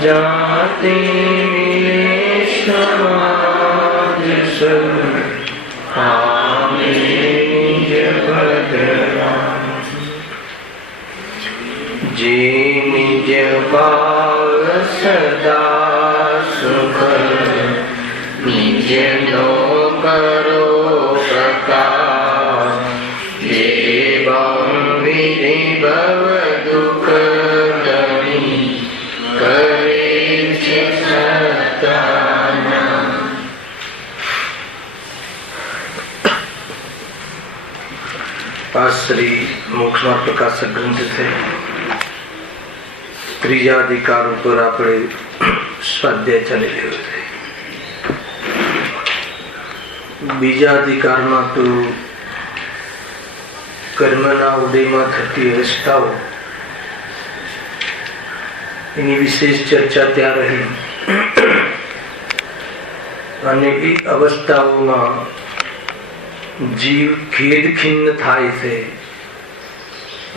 जाते मिले समाज सब पावे निज भद्राम। जे निज भाव सदा सुख निज नो करो प्रकाश। देवं विधि भव दुख श्री मोक्षमार्ग प्रकाशक ग्रंथ थे त्रीजा अधिकार पर આપણે સ્વાધ્યાય ચાલી રહ્યો છે। બીજા અધિકારમાં તો કર્મના ઉદયમાં થતી અવસ્થાઓ એની વિશેષ ચર્ચા ત્યાં રહી અને એ અવસ્થાઓમાં जीव खेद खिन्न थाय से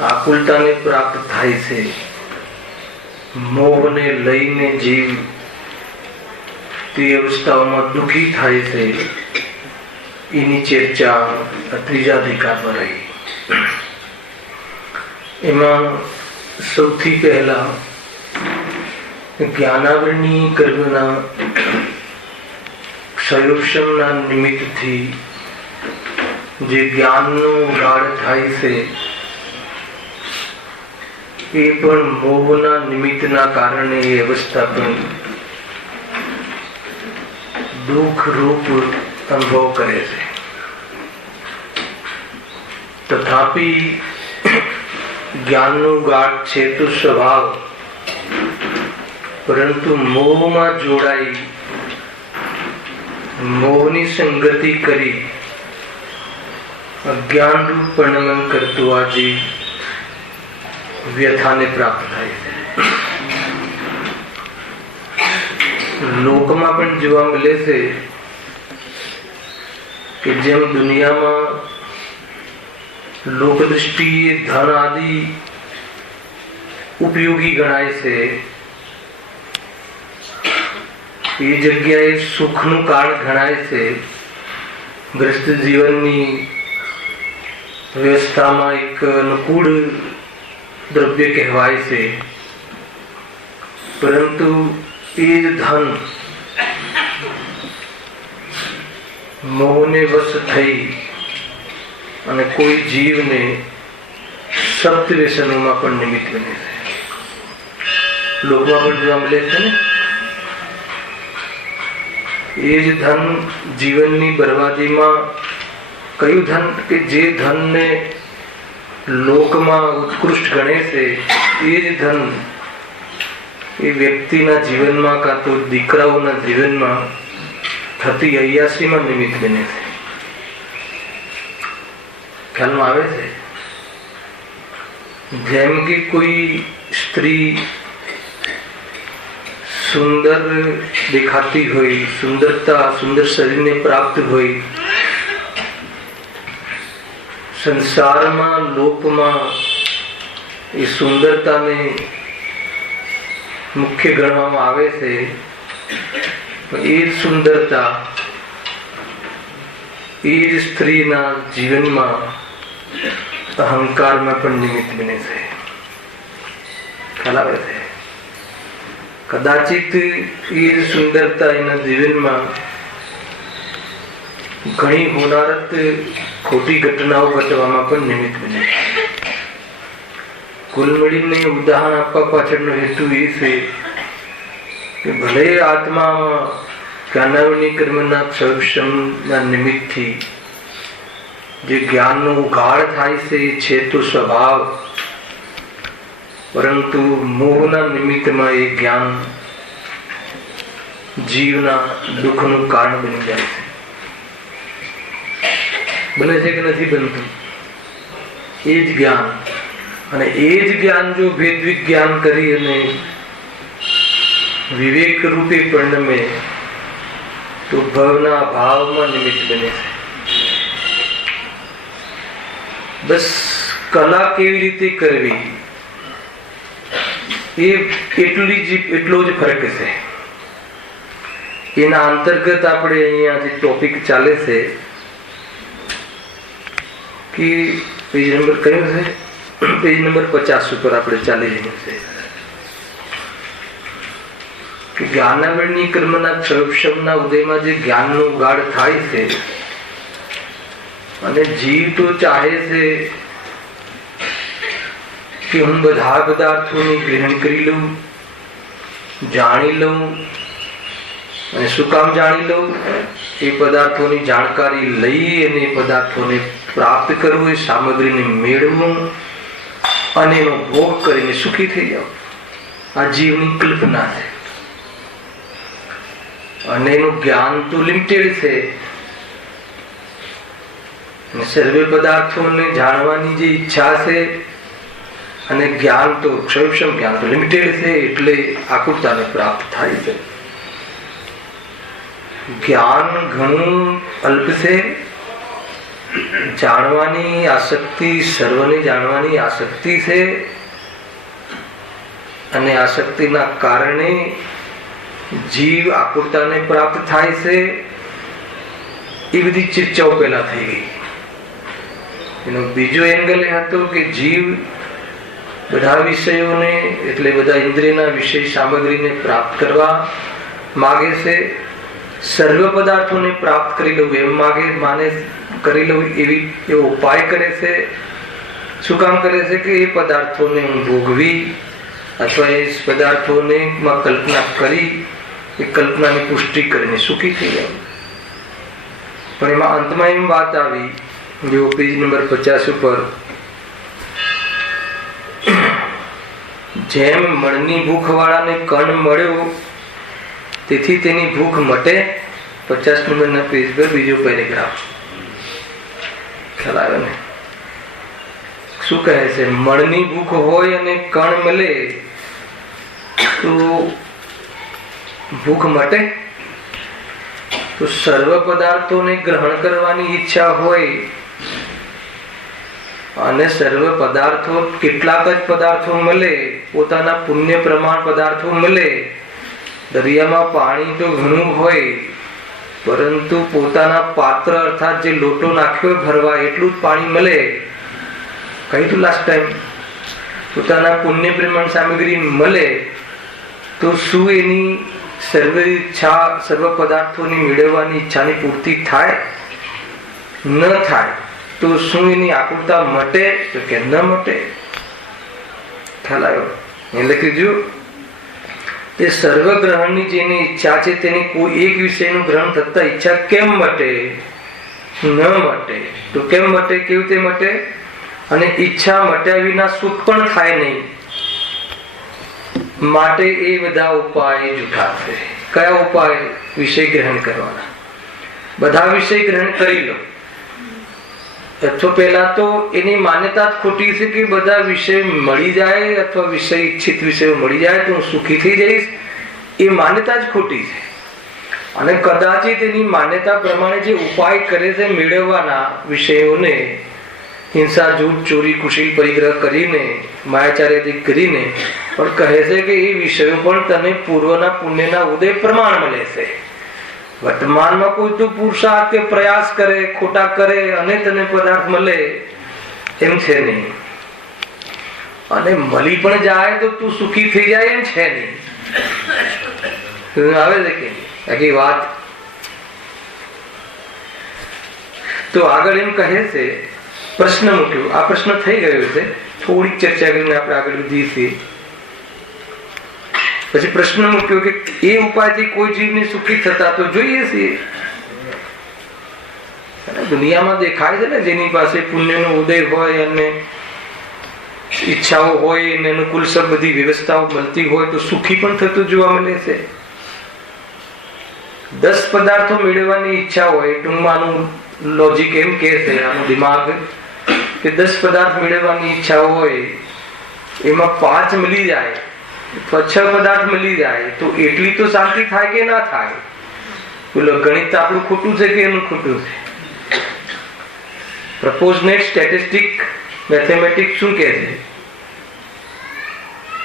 आकुलता ने प्राप्त थाय से मोह ने लईने जीव ते अवस्थाओं में दुखी थाय से इनी चर्चा त्रीजा अधिकार में रही। एमा सौथी पहला ज्ञानावरणी कर्मना क्षयोक्षमना निमित्त थी जे ज्ञाननो गाढ़ थाय से ए पण मोहना निमित्तना कारणे ए अवस्था पण दुख रूप अनुभव करे छे। तथापि ज्ञाननो गाढ़ छे तो स्वभाव, परंतु मोह में जोड़ाई मोहनी संगति करी अज्ञान रूप परिणमन करतो आजी व्यथा ने प्राप्त थाय छे। लोकमां पण जोवा मळे छे के जेम दुनिया में लोक दृष्टिए धन आदि उपयोगी गणाय छे, ए जग्याए सुखनुं कारण गणाय छे। ग्रस्त जीवननी व्यवस्था में एक अनुकूल द्रव्य कहवाय से, परंतु ये धन मोह ने वश थई अने कोई जीव ने सप्त व्यसनों में पण निमित्त बने छे। लोकमां पण जोवा मळे छे ने ये धन जीवननी बर्बादी में कयु धन के जे धन ने लोक में उत्कृष्ट गणे से ये धन ये व्यक्ति ना जीवन में का तो दीकराओ ना जीवन में थती अयासी में निमित्त बने छे। ख्याल में आवे छे? जेम कि कोई स्त्री सुंदर दिखाती हुई, सुंदरता सुंदर शरीर ने प्राप्त हुई, संसार में लोक में ये सुंदरता ने मुख्य गणवामां आवे छे। ए सुंदरता ए स्त्री ना जीवन में अहंकार में पण निमित्त बने छे। ख्याल आवे छे? कदाचित ए सुंदरता एना जीवन में घणी होनारत खोटी घटनाओं घटवामां पण निमित्त बने। कुल मळीने उदाहरण आपवा पाछळनो हेतु ए छे के भले आत्मा ज्ञानावरणी कर्मना क्षयोक्षमना निमित्तथी जे ज्ञाननो उघाड़ थाय छे तो स्वभाव, परंतु मोहना निमित्तमां ए ज्ञान जीवना दुखनुं कारण बनी जाय छे। बने छे के नथी बनतुं? ए ज ज्ञान અને એ જ જ્ઞાન જો ભેદ વિજ્ઞાન કરી અને વિવેક રૂપે પરિણમે તો ભવના ભાવમાં નિમિત્ત બને છે. બસ કલા કેવી રીતે કરવી એટલો જ ફરક છે. એના અંતર્ગત આપણે અહીંયા જે ટોપિક ચાલે છે કે પેજ નંબર કયો છે, પેજ નંબર 50 ઉપર આપણે ચાલી રહ્યું છે કે જ્ઞાનાવરણી કર્મના ક્ષરક્ષમના ઉદયમાં જે જ્ઞાનનો ગાઢ થાય છે અને જીવ તો ચાહે છે કે હું બધા પદાર્થોને ગ્રહણ કરી લઉં, જાણી લઉં. અને શું કામ જાણી લઉં? એ પદાર્થોની જાણકારી લઈ અને એ પદાર્થોને પ્રાપ્ત કરવું, એ સામગ્રીને મેળવવું અને એનો ભોગ કરીને સુખી થઈ જાવ. આ જીવની કલ્પના છે અને એનું જ્ઞાન તો લિમિટેડ છે. સર્વે પદાર્થોને જાણવાની જે ઈચ્છા છે અને જ્ઞાન તો ક્ષયક્ષમ જ્ઞાન તો લિમિટેડ છે, એટલે આકુરતાને પ્રાપ્ત થાય છે. જ્ઞાન ઘણું અલ્પ છે. જાણવાની આસક્તિ, સર્વને જાણવાની આસક્તિ છે અને આસક્તિના કારણે જીવ આકુરતાને પ્રાપ્ત થાય છે. એ બધી ચર્ચાઓ પહેલા થઈ ગઈ. એનો બીજો એંગલ એ હતો કે જીવ બધા વિષયોને એટલે બધા ઇન્દ્રિયના વિષય સામગ્રીને પ્રાપ્ત કરવા માગે છે. સર્વ પદાર્થોને પ્રાપ્ત કરી લઉં એમ માને કરી લઉં એવો ઉપાય કરે છે. શું કામ કરે છે? કે એ પદાર્થોને હું ભોગવી અથવા એ પદાર્થોને કલ્પના કરી એ કલ્પનાની પુષ્ટિ કરીને સુખી થઈ જાવ. પણ એમાં અંતમાં એમ વાત આવી, જો પેજ નંબર 50 ઉપર, જેમ મણની ભૂખ વાળાને કણ મળ્યો તેથી તેની ભૂખ મટે. 50 નંબરના પેજ પર બીજો પેરેગ્રાફ ખ્યાલ આવે ને? શું કહે છે? મણની ભૂખ હોય અને કણ મળે તો ભૂખ મટે. તો સર્વ પદાર્થોને ગ્રહણ કરવાની ઈચ્છા હોય અને સર્વ પદાર્થો કેટલાક જ પદાર્થો મળે, પોતાના પુણ્ય પ્રમાણ પદાર્થો મળે. દરિયામાં પાણી તો ઘણું હોય પરંતુ પોતાના પાત્ર અર્થાત જે લોટો નાખ્યો ભરવા એટલું જ પાણી મળે. કહ્યું તું લાસ્ટ ટાઈમ, પોતાના પુણ્ય પ્રમાણ સામગ્રી મળે તો શું એની સર્વ ઈચ્છા, સર્વ પદાર્થોની મેળવવાની ઈચ્છાની પૂર્તિ થાય? ન થાય. તો શું એની આકુરતા મટે? તો કે ન મટે. ખ્યાલ આવ્યો? એ લખી દો. એ સર્વ ગ્રહણની જેની ઈચ્છા છે તેની કોઈ એક વિષયનું ગ્રહણ થતા ઈચ્છા કેમ મટે? ન મટે. તો કેમ મટે? કેવી રીતે મટે? અને ઈચ્છા મટ્યા વિના સુખ પણ થાય નહીં. માટે એ બધા ઉપાય જૂઠા છે. કયા ઉપાય? વિષય ગ્રહણ કરવાના. બધા વિષય ગ્રહણ કરી લો. અથવા પહેલા તો એની માન્યતા જ ખોટી છે કે બધા વિષય મળી જાય અથવા વિષય ઈચ્છિત વિષયો મળી જાય તો હું સુખી થઈ જઈશ. એ માન્યતા જ ખોટી છે. અને કદાચિત એની માન્યતા પ્રમાણે જે ઉપાય કરે છે મેળવવાના વિષયોને, હિંસા, જૂઠ, ચોરી, કુશીલ પરિગ્રહ કરીને, માયાચાર્ય કરીને પણ કહે છે કે એ વિષયો પણ તને પૂર્વના પુણ્યના ઉદય પ્રમાણ મળે છે. વર્તમાનમાં કોઈ તું પુરુષાર્થ કે પ્રયાસ કરે, ખોટા કરે અને તને પદાર્થ મળે એમ છે નહીં. અને મળી પણ જાય તો તું સુખી થઈ જાય એમ છે નહીં. આવે છે કે આખી વાત? તો આગળ એમ કહે છે, પ્રશ્ન મૂક્યો. આ પ્રશ્ન થઈ ગયો છે, થોડીક ચર્ચા કરીને આપણે આગળ વધી છીએ. પછી પ્રશ્ન મૂક્યો કે એ ઉપાયથી કોઈ જીવને સુખી થતા તો જોઈએ છીએ. દુનિયામાં દેખાય છે ને, જેની પાસે પુણ્યનો ઉદય હોય અને ઈચ્છાઓ હોય એને અનુકૂળ સબ બધી વ્યવસ્થાઓ મળતી હોય તો સુખી પણ થતું જોવા મળે છે. 10 પદાર્થો મેળવવાની ઈચ્છા હોય, ટૂંકમાં આનું લોજિક એમ કે છે, આનું દિમાગ કે 10 પદાર્થ મેળવવાની ઈચ્છા હોય, એમાં 5 મળી જાય અથવા 6 પદાર્થ મળી જાય તો એટલી તો શાંતિ થાય કે ના થાય? બોલો ગણિત આપણું ખોટું છે કે એનું ખોટું છે? પ્રપોઝનેટ સ્ટેટિસ્ટિક મેથેમેટિક્સ શું કહે છે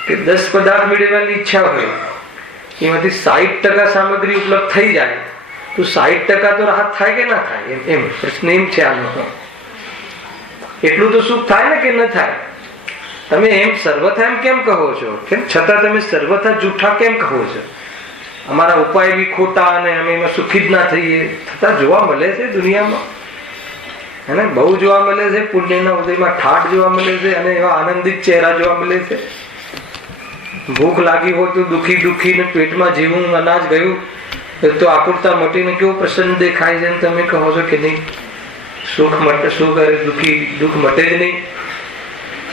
કે 10 પદાર્થ મેળવવાની ઈચ્છા હોય, એમાંથી 60% સામગ્રી ઉપલબ્ધ થઈ જાય તો 60% તો રાહત થાય કે ના થાય? એમ પ્રશ્ન એમ છે આનો. એટલું તો સુખ થાય ને કે ન થાય? તમે એમ સર્વથા એમ કેમ કહો છો? કેમ છતાં તમે સર્વથા જૂઠા કેમ કહો છો? અમારા ઉપાય બી ખોટા અને અમે એમાં સુખી જ ના થઈએ, છતાં જોવા મળે છે દુનિયામાં, હે ને? બહુ જોવા મળે છે. પુણ્યના ઉદયમાં ઠાઠ જોવા મળે છે અને એવા આનંદિત ચહેરા જોવા મળે છે. ભૂખ લાગી હોય તો દુખી દુખી ને પેટમાં જીવું અનાજ ગયું તો આકુરતા મટીને કેવો પ્રસન્ન દેખાય છે. તમે કહો છો કે નહીં સુખ મટે, શું કરે દુઃખ મટે જ નહીં.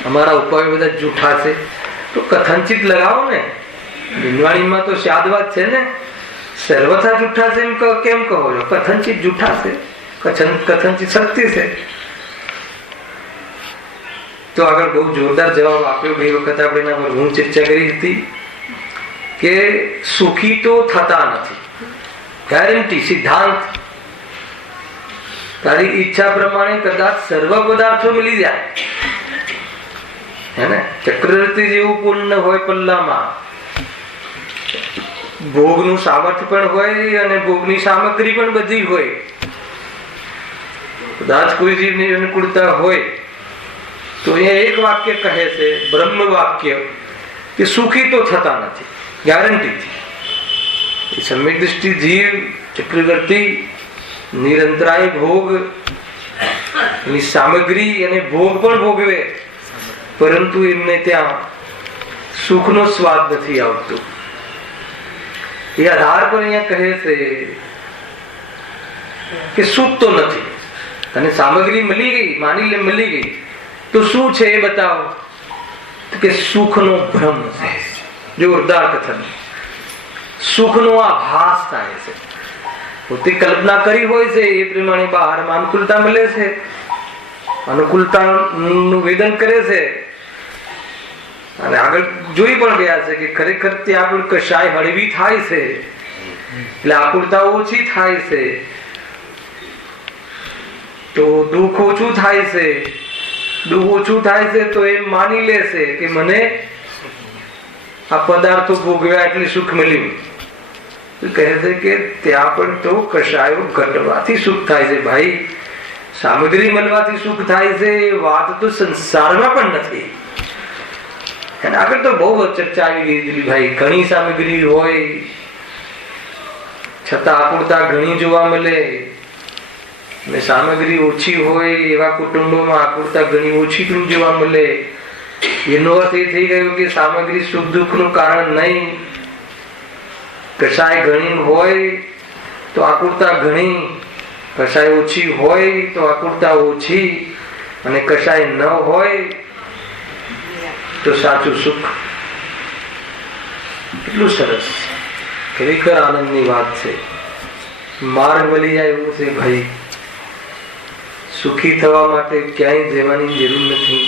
અમારા ઉપાયો બધા જૂઠા છે. તો કથનચિત લગાવો ને. નિર્વાણીમાં તો શાદ વાત છે ને, સર્વથા જૂઠા છે એમ કેમ કહો છો? કથનચિત જૂઠા છે, કથનચિત સત્ય છે. તો આગળ બહુ જોરદાર જવાબ આપ્યો. ગઈ વખત આપણે એના પર હું ચર્ચા કરી હતી કે સુખી તો થતા નથી, ગેરંટી, સિદ્ધાંત. તારી ઈચ્છા પ્રમાણે કદાચ સર્વ પદાર્થો મળી જાય, હે ને? ચક્રવર્તી જેવું પુણ્ય હોય પલ્લામાં, ભોગનું સામર્થ્ય પણ હોય અને ભોગની સામગ્રી પણ બધી હોય. કદાચ કોઈ જીવની અનુકૂળતા હોય તો એ એક વાક્ય કહે છે, બ્રહ્મ વાક્ય, કે સુખી તો થતા નથી, ગેરંટીથી. સમ્યક દૃષ્ટિ જીવ ચક્રવર્તી નિરંતરાય ભોગ ની સામગ્રી અને ભોગ પણ ભોગવે, પરંતુ એમને ત્યાં સુખનો સ્વાદ નથી આવતો. એ આધાર પર અહીંયા કહે છે કે સુખ તો નથી. અને સામગ્રી મળી ગઈ, માની લે મળી ગઈ, તો શું છે એ બતાવો. કે સુખનો ભ્રમ છે. જોરદાર કથન. સુખનો આભાસ થાય છે. પોતે કલ્પના કરી હોય છે એ પ્રમાણે બહારમાં અનુકૂળતા મળે છે, અનુકૂળતા નું વેદન કરે છે. અને આગળ જોઈ પણ ગયા છે કે ખરેખર ત્યાં પણ કશાય હળવી થાય છે, એટલે આકુળતા ઓછી થાય છે, તો દુઃખ ઓછું થાય છે. દુઃખ ઓછું થાય છે તો એમ માની લેશે કે મને આ પદાર્થો ભોગવ્યા એટલે સુખ મળ્યું. કહે છે કે ત્યાં પણ તો કશાયો ઘટવાથી સુખ થાય છે. ભાઈ, સામગ્રી મળવાથી સુખ થાય છે એ વાત તો સંસારમાં પણ નથી. અને આગળ તો બહુ ચર્ચા આવી ગઈ ભાઈ. ઘણી સામગ્રી હોય છતાં આકુળતા ઘણી જોવા મળે, અને સામગ્રી ઓછી હોય એવા કુટુંબોમાં આકુળતા ઘણી ઓછી પણ જોવા મળે. એનો અર્થ એ થઈ ગયો કે સામગ્રી સુખ દુઃખ નું કારણ નહીં. કશાય ઘણી હોય તો આકુળતા ઘણી, કશાય ઓછી હોય તો આકુળતા ઓછી, અને કશાય ન હોય તો સાચું સુખ. કેટલું સરસ, ખરેખર આનંદની વાત છે. માર્ગ મળી જાય એવું છે ભાઈ. સુખી થવા માટે ક્યાંય જવાની જરૂર નથી,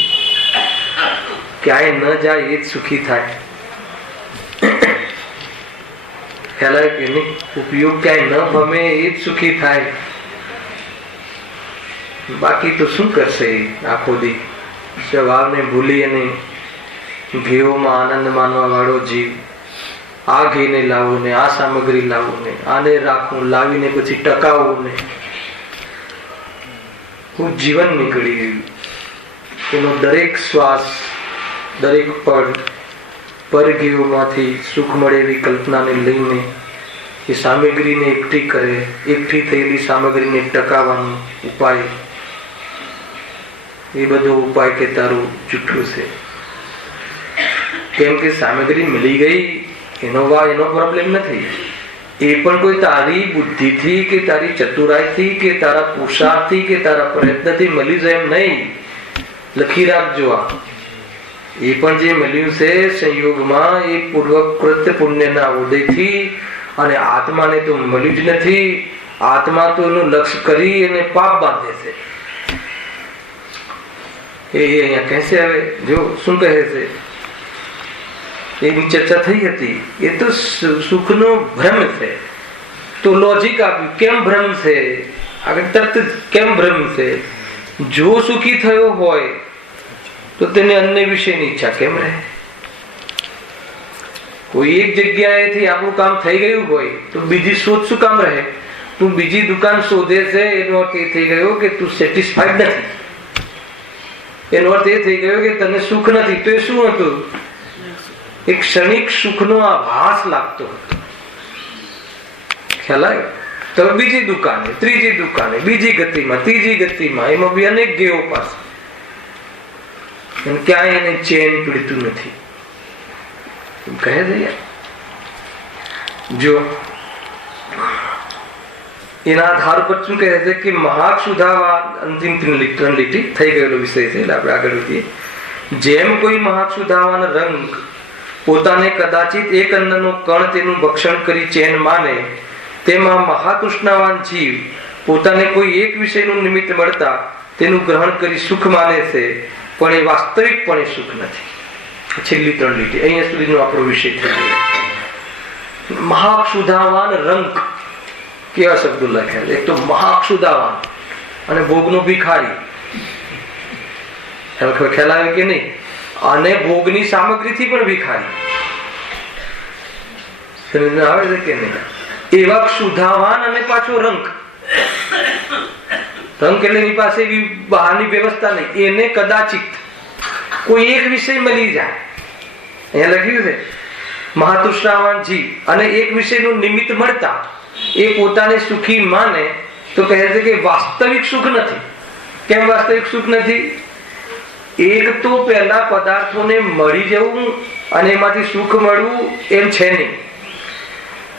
ક્યાંય ન જાય એ જ સુખી થાય. ખ્યાલ કે નહીં? ઉપયોગ ક્યાંય ન ભમે એ જ સુખી થાય. બાકી તો શું કરશે આખો દી? સ્વભાવને ભૂલી અને ઘેઓમાં આનંદ માનવા વાળો જીવ. આ ઘીને લાવું ને આ સામગ્રી લાવું ને આને રાખવું, લાવીને પછી ટકાવવું ને હું જીવન નીકળી ગયું. એનો દરેક શ્વાસ, દરેક પળ પરગેઓમાંથી સુખ મળે એવી કલ્પનાને લઈને એ સામગ્રીને એકઠી કરે, એકઠી થયેલી સામગ્રીને ટકાવવાનો ઉપાય, એ બધો ઉપાય કે તારું જૂઠું છે. કેમ કે સામગ્રી મળી ગઈ એનો પ્રોબ્લેમ નથી. એ પણ કોઈ તારી બુદ્ધિથી કે તારી ચતુરાઈથી કે તારા પુરુષાર્થથી કે તારા પ્રયત્નથી મળી જાય એમ નહીં. લખી રાખજો આ. એ પણ જે મળ્યું છે સંયોગમાં એ પૂર્વકૃત પુણ્યના ઉદયથી, અને આત્માને તો મળ્યું જ નથી. આત્મા તો એનું લક્ષ્ય કરી અને પાપ બાંધે છે. એ અહીંયા કહેશે. હવે જો શું કહે છે એની ચર્ચા થઈ હતી. એ તો સુખનો ભ્રમ છે. તો લોજિક આપ્યું કેમ ભ્રમ છે, આગળ તરત કેમ ભ્રમ છે. જો સુખી થયો હોય તો તેને અન્ય વિશેની ઈચ્છા કેમ રહે? કોઈ એક જગ્યાએથી આપણું કામ થઈ ગયું હોય તો બીજી શોધ શું કામ રહે? તું બીજી દુકાન શોધે છે એનો અર્થ એ થઈ ગયો કે તું સેટિસ્ફાઈડ નથી. એનો અર્થ એ થઈ ગયો કે તને સુખ નથી. તો એ શું હતું? એક ક્ષણિક સુખનો આભાસ લાગતો હતો. ખ્યાલ આવ્યો? તો બીજી દુકાને, ત્રીજી દુકાને, બીજી ગતિમાં, ત્રીજી ગતિમાં, એમાં બી અનેક ગેવો પાસે ક્યાંય એને ચેન પીડતું નથી. કહે છે જો એના આધાર પર શું કહે છે કે મહાક્ષુધાવાન અંતિમ ત્રણ લીટી થઈ ગયેલો વિષય છે એટલે આપણે આગળ વધીએ. જેમ કોઈ મહાક્ષુધાવાન રંગ પોતાને કદાચિત એક અન્નનો કણ તેનું ભક્ષણ કરી ચેન માને, તેમાં મહાતૃષ્ણાવાન જીવ પોતાને કોઈ એક વિષયનું નિમિત્ત મળતા તેનું ગ્રહણ કરી સુખ માને છે, પણ એ વાસ્તવિકપણે સુખ નથી. છેલ્લી ત્રણ લીટી અહીંયા સુધીનો આપણો વિષય થઈ ગયો. મહાક્ષુધાવાન રંગ કેવા શબ્દો લખ્યા? એક તો મહાક્ષુધાવાન અને ભોગનો ભિખારી. ખ્યાલ આવે કે નહીં? અને ભોગની સામગ્રીથી પણ ભિખારી. આવે છે કે નહીં? એવા ક્ષુધાવાન અને પાછો રંગ. રંગ એટલે એની પાસે એવી બહારની વ્યવસ્થા નહીં. એને કદાચિત કોઈ એક વિષય મળી જાય. અહીંયા લખ્યું છે મહાતૃષ્ણાવાન જીવ અને એક વિષયનું નિમિત્ત મળતા એ પોતાને સુખી માને તો કહે છે કે વાસ્તવિક સુખ નથી. કેમ વાસ્તવિક સુખ નથી? એક તો પહેલા પદાર્થોને મળી જવું અને એમાંથી સુખ મળવું એમ છે નહીં.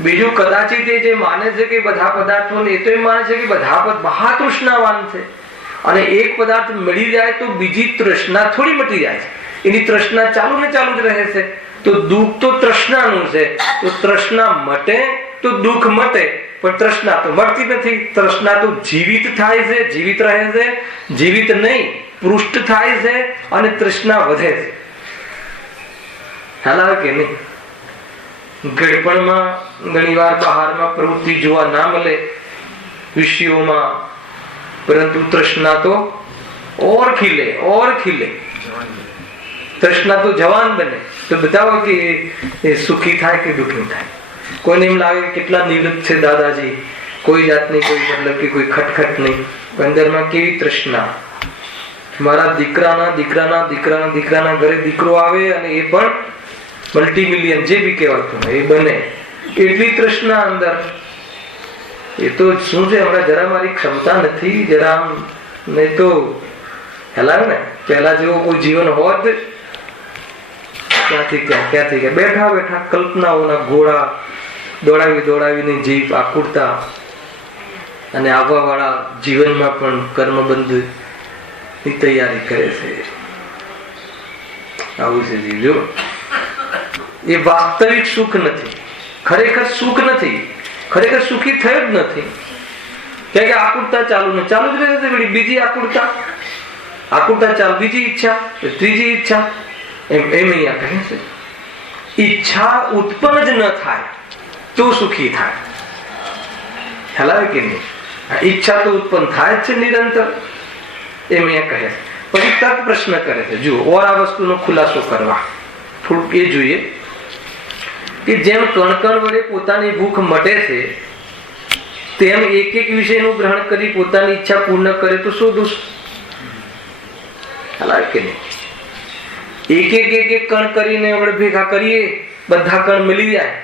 બીજું કદાચિત એ જે માને છે કે બધા પદાર્થોને, એ તો એમ માને છે કે બધા મહાતૃષ્ણાવાન છે અને એક પદાર્થ મળી જાય તો બીજી તૃષ્ણા થોડી મટી જાય છે. એની તૃષ્ણા ચાલુ ને ચાલુ જ રહે છે. તો દુઃખ તો તૃષ્ણાનું છે. તો તૃષ્ણા મટે તો દુઃખ મટે, પણ તૃષ્ણા તો મળતી નથી. તૃષ્ણા તો જીવિત થાય છે, જીવિત રહે છે. જીવિત નહીં, પૃષ્ઠ થાય છે અને તૃષ્ણા વધે છે. ખ્યાલ આવે કે નહીં? ગળપણમાં ઘણી વાર બહારમાં પ્રવૃત્તિ જોવા ના મળે વિષયોમાં, પરંતુ તૃષ્ણા તો ઓર ખીલે, ઓર ખીલે. તૃષ્ણા તો જવાન બને. તો બતાવો કે એ સુખી થાય કે દુઃખી થાય. કોઈને એમ લાગે કેટલા નિવૃત્ત છે દાદાજી, કોઈ જાતની કોઈ મતલબ કે કોઈ ખટખટ નહીં. અંદરમાં કેવી તૃષ્ણા. મારા દીકરાના દીકરાના દીકરાના દીકરાના ઘરે દીકરો આવે અને એ પણ મલ્ટી મિલિયન જે બી કહેવાતું એ બને, એટલી તૃષ્ણા અંદર. એ તો શું છે, હમણાં જરા મારી ક્ષમતા નથી, જરા નહીં તો હેલા ને પહેલા જેવો કોઈ જીવન હોત. ક્યાંથી ક્યાં બેઠા બેઠા કલ્પનાઓના ઘોડા દોડાવીને જીવ આકુરતા અને આવવા વાળા જીવનમાં પણ કર્મબંધ ની તૈયારી કરે છે. આવું છે જીવ. જો એ વાસ્તવિક સુખ નથી, ખરેખર સુખ નથી, ખરેખર સુખી થયો જ નથી. કારણ કે આકુરતા ચાલુ ને ચાલુ જ રહે છે. બીજી આકુરતા ચાલુ, બીજી ઈચ્છા, ત્રીજી ઈચ્છા. એમ અહીંયા કહે છે ઈચ્છા ઉત્પન્ન જ ન થાય તો સુખી થાય. ખ્યાલ આવે કે નહીં? ઈચ્છા તો ઉત્પન્ન થાય જ છે નિરંતર. એમ અહીંયા કહે છે. પછી તર્ક પ્રશ્ન કરે છે. જુઓ, ઓર આ વસ્તુનો ખુલાસો કરવા થોડુંક એ જોઈએ કે જેમ કણકણ વડે પોતાની ભૂખ મટે છે, તેમ એક એક વિષયનું ગ્રહણ કરી પોતાની ઈચ્છા પૂર્ણ કરે તો શું દોષ? ખ્યાલ આવે કે નહીં? એક એક કણ કરીને આપણે ભેગા કરીએ, બધા કણ મળી જાય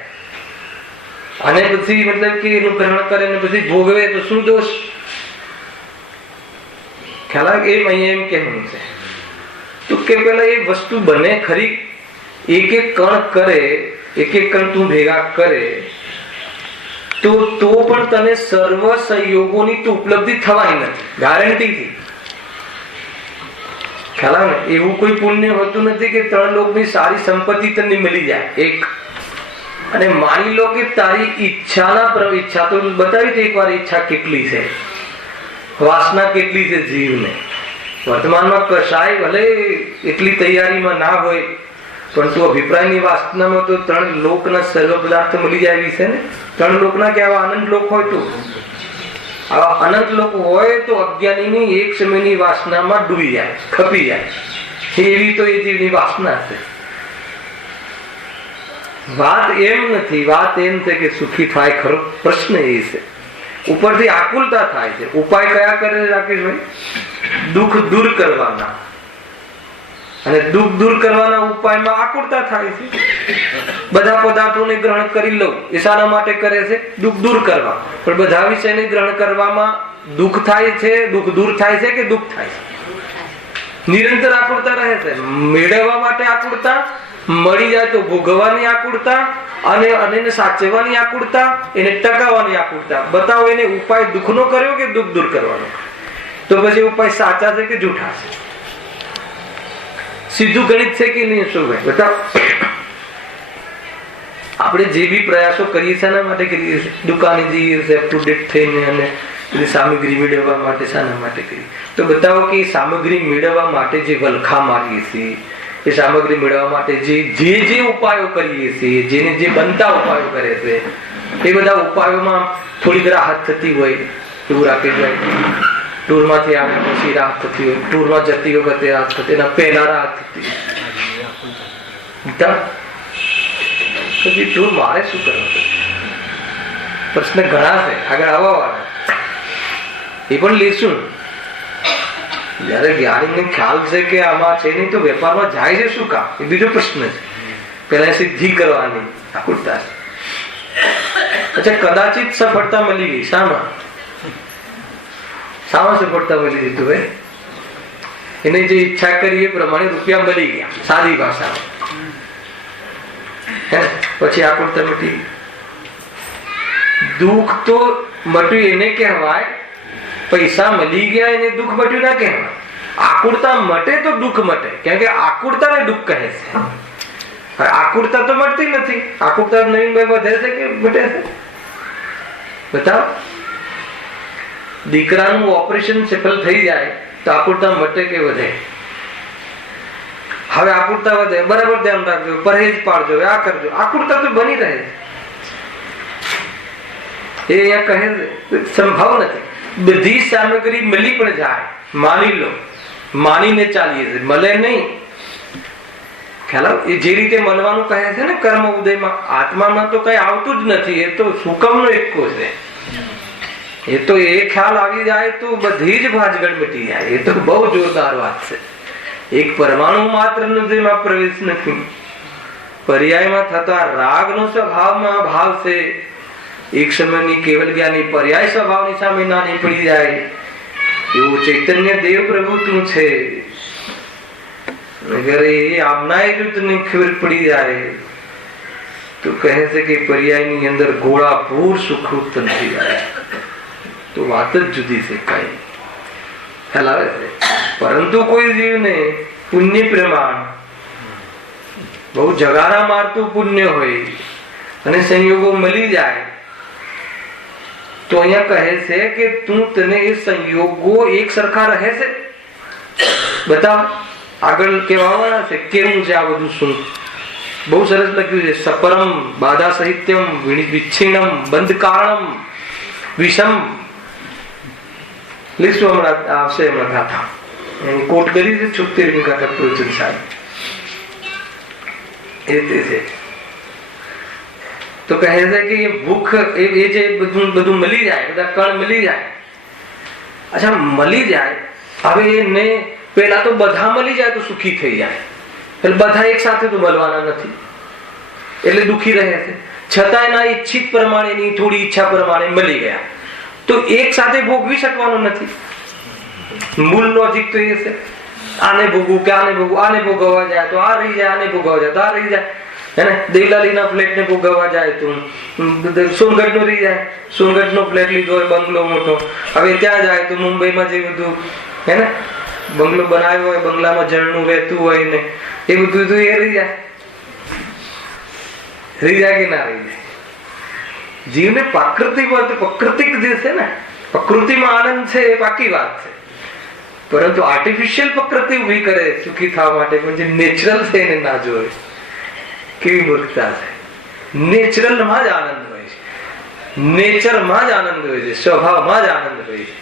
અને પછી મતલબ કે એનું ગ્રહણ કરે ને પછી ભોગવે તો શું દોષ? ખ્યાલ આવે? એમ અહીંયા એમ કહેવાનું છે તો કે પેલા એ વસ્તુ બને ખરી. એક એક કણ કરે, એક એક કણ તું ભેગા કરે તો પણ તને સર્વ સંયોગોની તો ઉપલબ્ધિ થવાની નથી, ગારંટીથી. ખ્યાલ આવે ને? એવું કોઈ પુણ્ય હોતું નથી કે 3 લોકની સારી સંપત્તિ તને મળી જાય એક. અને માની લો કે તારી ઈચ્છા તો બતાવી છે એકવાર ઈચ્છા કેટલી છે, વાસના કેટલી છે જીવને. વર્તમાનમાં કશાય ભલે એટલી તૈયારીમાં ના હોય પરંતુ અભિપ્રાયની વાસનામાં તો 3 લોકના સર્વ પદાર્થ મળી જાય છે ને. 3 લોકના કે આવા અનંત લોક હોય તો, આવા અનંત લોક હોય તો અજ્ઞાનીની એક સમયની વાસનામાં ડૂબી જાય, ખપી જાય. એવી તો એ જીવની વાસના છે. વાત એમ નથી, વાત એમ છે કે સુખી થાય ખરો. પ્રશ્ન એ છે, ઉપરથી આકુલતા થાય છે. ઉપાય કયા કરે રાકેશભાઈ? દુઃખ દૂર કરવાના. અને દુઃખ દૂર કરવાના ઉપાયમાં આકુલતા થાય છે. બધા પદાર્થોને ગ્રહણ કરી લઉં એ શાના માટે કરે છે? દુઃખ દૂર કરવા. પણ બધા વિષયને ગ્રહણ કરવામાં દુઃખ થાય છે, દુઃખ દૂર થાય છે કે દુઃખ થાય છે? નિરંતર આકુળતા રહે છે. મેળવવા માટે આકુળતા, મળી જાય તો ભોગવવાની આકુળતા, અને એને સાચવવાની આકુળતા, એને ટકાવવાની આકુળતા. બતાવો એને ઉપાય દુઃખનો કર્યો કે દુઃખ દૂર કરવાનો? તો પછી ઉપાય સાચા છે કે જૂઠા છે? સીધું ગણિત છે કે નહીં? શું ભાઈ બતાવો. આપણે જે બી પ્રયાસો કરીએ છીએ એના માટે કરીએ છીએ. દુકાને જઈએ છીએ અપ ટુ ડેટ થઈને, અને સામગ્રી મેળવવા માટે શાના માટે કરીએ? તો બતાવો કે સામગ્રી મેળવવા માટે જે વલખા મારીએ છીએ, એ સામગ્રી મેળવવા માટે જે ઉપાયો કરીએ છીએ, જેને જે બનતા ઉપાયો કરે છે, એ બધા ઉપાયોમાં થોડી રાહત થતી હોય એવું રાકેશભાઈ? ટૂરમાંથી આવે પછી રાહત થતી હોય, ટૂરમાં જતી વખતે રાહત થતી, એના પહેલા રાહત થતી. પછી ટૂર મારે શું કરવું? પ્રશ્ન ઘણા છે, આગળ આવવા વાળા એ પણ લેશું. જયારે જ્ઞાનીને ખ્યાલ છે કે આમાં છે નહીં તો વેપારમાં જાય છે શું કામ? એ બીજો પ્રશ્ન છે. પેલા સિદ્ધિ કરવાની આકુળતા છે. અચ્છા, કદાચિત સફળતા મળી ગઈ. શામાં સફળતા મળી ગઈ? તો ભાઈ એને જે ઈચ્છા કરી એ પ્રમાણે રૂપિયા મળી ગયા, સાદી ભાષામાં. પછી આકુળતા મટી. દુઃખ તો મટ્યું એને કહેવાય, પૈસા મળી ગયા એને દુઃખ મટ્યું ના કહેવાય. આકુળતા મટે તો દુઃખ મટે, કેમ કે આકુળતાને દુઃખ કહે છે. આકુળતા તો મળતી નથી. આકુળતા નવીનભાઈ વધે છે કે ઘટે છે? બતાવો. દીકરાનું ઓપરેશન સફળ થઈ જાય તો આકુળતા મટે કે વધે? હવે આકુળતા વધે, બરાબર ધ્યાન રાખજો, પરહેજ પાડજો, આ કરજો. આકુળતા તો બની રહે છે. એ અહીંયા કહે છે સંભવ નથી. બધી સામગ્રી મળી પણ જાય, માની લો, માનીને ચાલીએ છે, મળે નહીં. ખ્યાલ? એ જે રીતે મળવાનું કહે છે ને કર્મ ઉદયમાં, આત્મામાં તો કઈ આવતું જ નથી. એ તો સુકમનો એકો છે. એ તો એ ખ્યાલ આવી જાય તો બધી જ ભાજગડ મટી જાય. એ તો બહુ જોરદાર વાત છે. એક પરમાણુ માત્ર જેમાં પ્રવેશ નથી. પર્યાયમાં થતા રાગનો સ્વભાવમાં ભાવ છે. એક સમયની કેવલ જ્ઞાની પર્યાય સ્વભાવની સામે નાની પડી જાય એવું ચૈતન્ય દેવ પ્રભુ તું છે. અગર એ આમનાય જો તને ખબર પડી જાય તો કહે છે કે પર્યાયની અંદર ગોળાપૂર સુખ ઉત્પન્ન થઈ જાય તો વાત જ જુદી છે. કઈ ખ્યાલ આવે છે? પરંતુ કોઈ જીવને પુણ્ય પ્રમાણ બહુ જગારા મારતું પુણ્ય હોય અને સંયોગો મળી જાય તો અહીંયા કહે છે કે તું તને એ સંયોગો એક સરખા રહે છે? બતાવ. આગળ કહેવાના છે કેવું છે આ બધું. શું બહુ સરસ લખ્યું છે. સપરમ બાધા સાહિત્યમ વિચ્છિન્નમ બંધ કારણમ વિષમ. લીશું હમણાં આવશે. હમણાં ગાથા એની કોટ કરી છે 76મી ગાથા પ્રવચન સાહેબ. એ છે તો કહે છે કે એ ભૂખ એ જે બધું મળી જાય, બધા કણ મળી જાય. અચ્છા, મળી જાય. હવે એને પેલા તો બધા મળી જાય તો સુખી થઈ જાય. એટલે બધા એક સાથે તો મળવાના નથી એટલે દુખી રહે છે. છતાં એના ઈચ્છિત પ્રમાણેની થોડી ઈચ્છા પ્રમાણે મળી ગયા તો એક સાથે ભોગવી શકવાનું નથી. મૂળ લોજિક તો એ છે. આને ભોગવું કે આને ભોગવું, આને ભોગવવા જાય તો આ રહી જાય, આને ભોગવવા જાય તો આ રહી જાય. હેને? દેવલાલીના ફ્લેટ ને ભોગવવા જાય તો સોનગઢ નો રહી જાય. સોનગઢ નો ફ્લેટ લીધો હોય બંગલો મોટો, હવે ત્યાં જાય તો મુંબઈમાં જે બધું હેને બંગલો બનાવ્યો હોય, બંગલામાં ઝરણું વહેતું હોય ને એ બધું એ રહી જાય. રહી જાય કે ના રહી જાય? જીવને પ્રાકૃતિક જે છે ને, પ્રકૃતિમાં આનંદ છે એ પાકી વાત છે. પરંતુ આર્ટિફિશિયલ પ્રકૃતિ ઉભી કરે સુખી થવા માટે, પણ જે નેચરલ છે એને ના જોવે. કેવી મૂર્ખતા છે. નેચરલમાં જ આનંદ હોય છે, નેચરમાં જ આનંદ હોય છે, સ્વભાવમાં જ આનંદ હોય છે.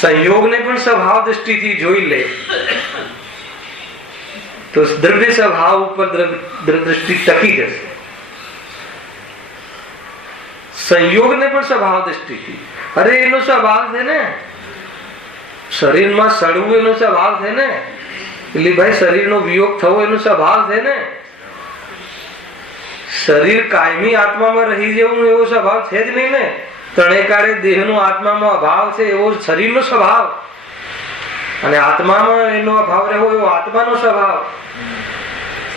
સંયોગને પણ સ્વભાવ દ્રષ્ટિથી જોઈ લે તો દ્રવ્ય સ્વભાવ ઉપર દ્રષ્ટિ ટકી જશે. સંયોગને પણ સ્વભાવ દ્રષ્ટિથી, અરે એનો સ્વભાવ છે ને, શરીરમાં સડવું એનો સ્વભાવ છે ને, એટલે ભાઈ શરીરનો વિયોગ થવો એનો સ્વભાવ છે ને, શરીર કાયમી આત્મામાં રહી જવું એવો સ્વભાવ છે જ નહીં ને. ત્રણેય કાળે દેહનો આત્મામાં અભાવ છે એવો શરીરનો સ્વભાવ, અને આત્મામાં એનો અભાવ રહેવો એવો આત્માનો સ્વભાવ.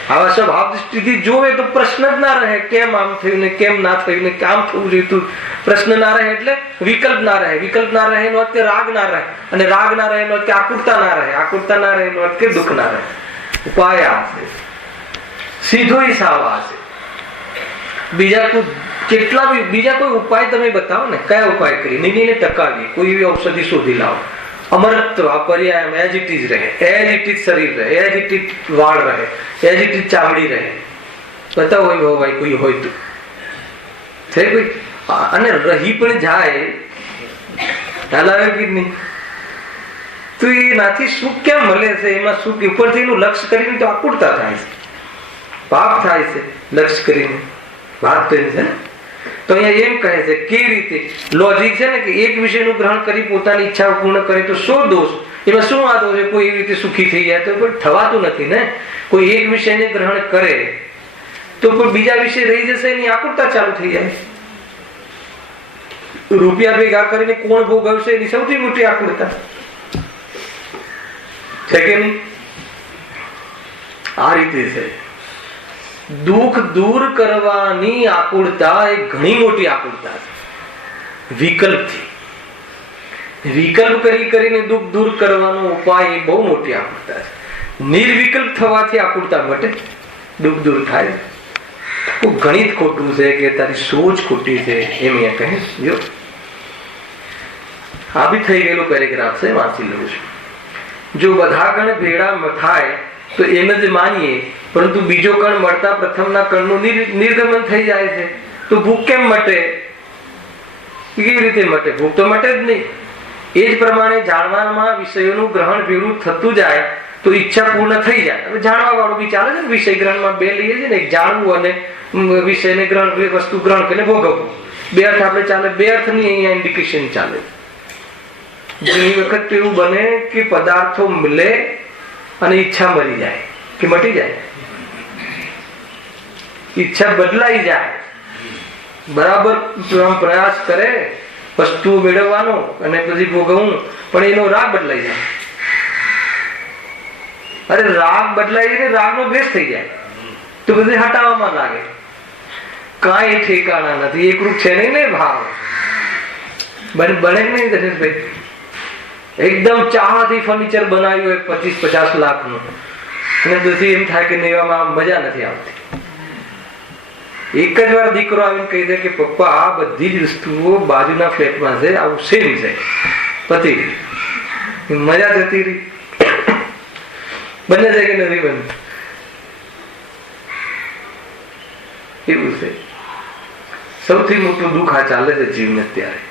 આવા સ્વભાવ દૃષ્ટિથી જોવે તો પ્રશ્ન જ ના રહે, કેમ આમ થયું ને કેમ ના થયું ને કામ થવું જોઈતું. પ્રશ્ન ના રહે એટલે વિકલ્પ ના રહે, વિકલ્પ ના રહે એનો અર્થ કે રાગ ના રહે, અને રાગ ના રહે એનો અર્થ કે આકુરતા ના રહે, આકુરતા ના રહે એનો અર્થ કે દુઃખ ના રહે. ઉપાય આ છે, સીધો હિસાબ આ છે. બીજા કોઈ ઉપાય તમે બતાવો ને, કયા ઉપાય કરી નીને ટકાવી, કોઈ એવી ઔષધિ શોધી લાવો, અમરત્વ પર્યાય એઝ ઇટ ઇઝ રહે, એઝ ઇટ ઇઝ શરીર રહે, એઝ ઇટ ઇઝ વાળ રહે, એઝ ઇટ ઇઝ ચામડી રહે. બતાવો ભાઈ કોઈ હોય તો થઈ કોઈ, અને રહી પણ જાય હલાવે કે નહીં તો એનાથી સુખ કેમ મળે છે? એમાં સુખ ઉપરથી એનું લક્ષ્ય કરીને તો આકુરતા થાય છે, પાપ થાય છે લક્ષ્ય કરીને. વાત તો એમ છે ને. તો અહીંયા એમ કહે છે કેવી રીતે લોજિક છે ને કે એક વિષયનું ગ્રહણ કરી પોતાની ઈચ્છા પૂર્ણ કરે તો શું દોષ? એમાં શું આ દોષ? કોઈ એવી રીતે સુખી થઈ જાય તો કોઈ થવાતું નથી ને. કોઈ એક વિષયને ગ્રહણ કરે તો કોઈ બીજા વિષય રહી જશે, એની આકુરતા ચાલુ થઈ જાય. રૂપિયા ભેગા કરીને કોણ ભોગવશે એની સૌથી મોટી આકુરતા છે કે નહીં? આ રીતે છે. દુઃખ દૂર કરવાની આકુરતા એ ઘણી મોટી આકુરતા છે. વિકલ્પથી વિકલ્પ કરીને દુઃખ દૂર કરવાનો ઉપાય એ બહુ મોટી આકુરતા છે. નિર્વિકલ્પ થવાથી આકુરતા મટે, દુઃખ દૂર થાય. ગણિત ખોટું છે કે તારી સોચ ખોટી છે એમ કહે. જો આ બી થઈ ગયેલો પેરેગ્રાફ છે, વાંચી લઉં છું. જો બધા કણ ભેળા થાય તો એમ જ માનીએ, પરંતુ બીજો કણ મળતા પ્રથમના કણનું નિર્ગમન થઈ જાય છે, તો ભૂખ કેમ મટે? કેવી રીતે મટે? ભૂખ તો મટે જ નહીં. એ જ પ્રમાણે જાણવામાં વિષયોનું ગ્રહણ ભેળું થતું જાય તો ઈચ્છા પૂર્ણ થઈ જાય. હવે જાણવા વાળું બી ચાલે છે ને, વિષય ગ્રહણમાં બે લઈએ છીએ ને, એક જાણવું અને વિષયને ગ્રહણ, વસ્તુ ગ્રહણ કરીને ભોગવવું. બે અર્થ આપણે ચાલે, બે અર્થની અહીંયા ઇન્ડિકેશન ચાલે. ઘણી વખત એવું બને કે પદાર્થો મળે અને ઈચ્છા મરી જાય કે મટી જાય, ઈચ્છા બદલાઈ જાય. બરાબર પ્રયાસ કરે વસ્તુઓ મેળવવાનો અને પછી ભોગવવું, પણ એનો રાગ બદલાઈ જાય. અરે રાગ બદલાઈ જાય, રાગનો દ્વેષ થઈ જાય તો પછી હટાવવામાં લાગે. કાંઈ ઠેકાણા નથી, એકરૂપ છે નહીં ને ભાવ. બને નહીં દશેશભાઈ? એકદમ ચાહથી ફર્નિચર બનાવ્યું હોય 25-50 લાખનું, અને પછી એમ થાય કે લેવામાં મજા નથી આવતી. એક જ વાર દીકરો આવીને કહી દે કે પપ્પા આ બધી જ વસ્તુઓ બાજુના ફ્લેટમાં છે, આવું સેમ છે, પતિ મજા જતી રહી. બને છે કે નથી બનતું? એવું છે. સૌથી મોટું દુઃખ આ ચાલે છે જીવને અત્યારે.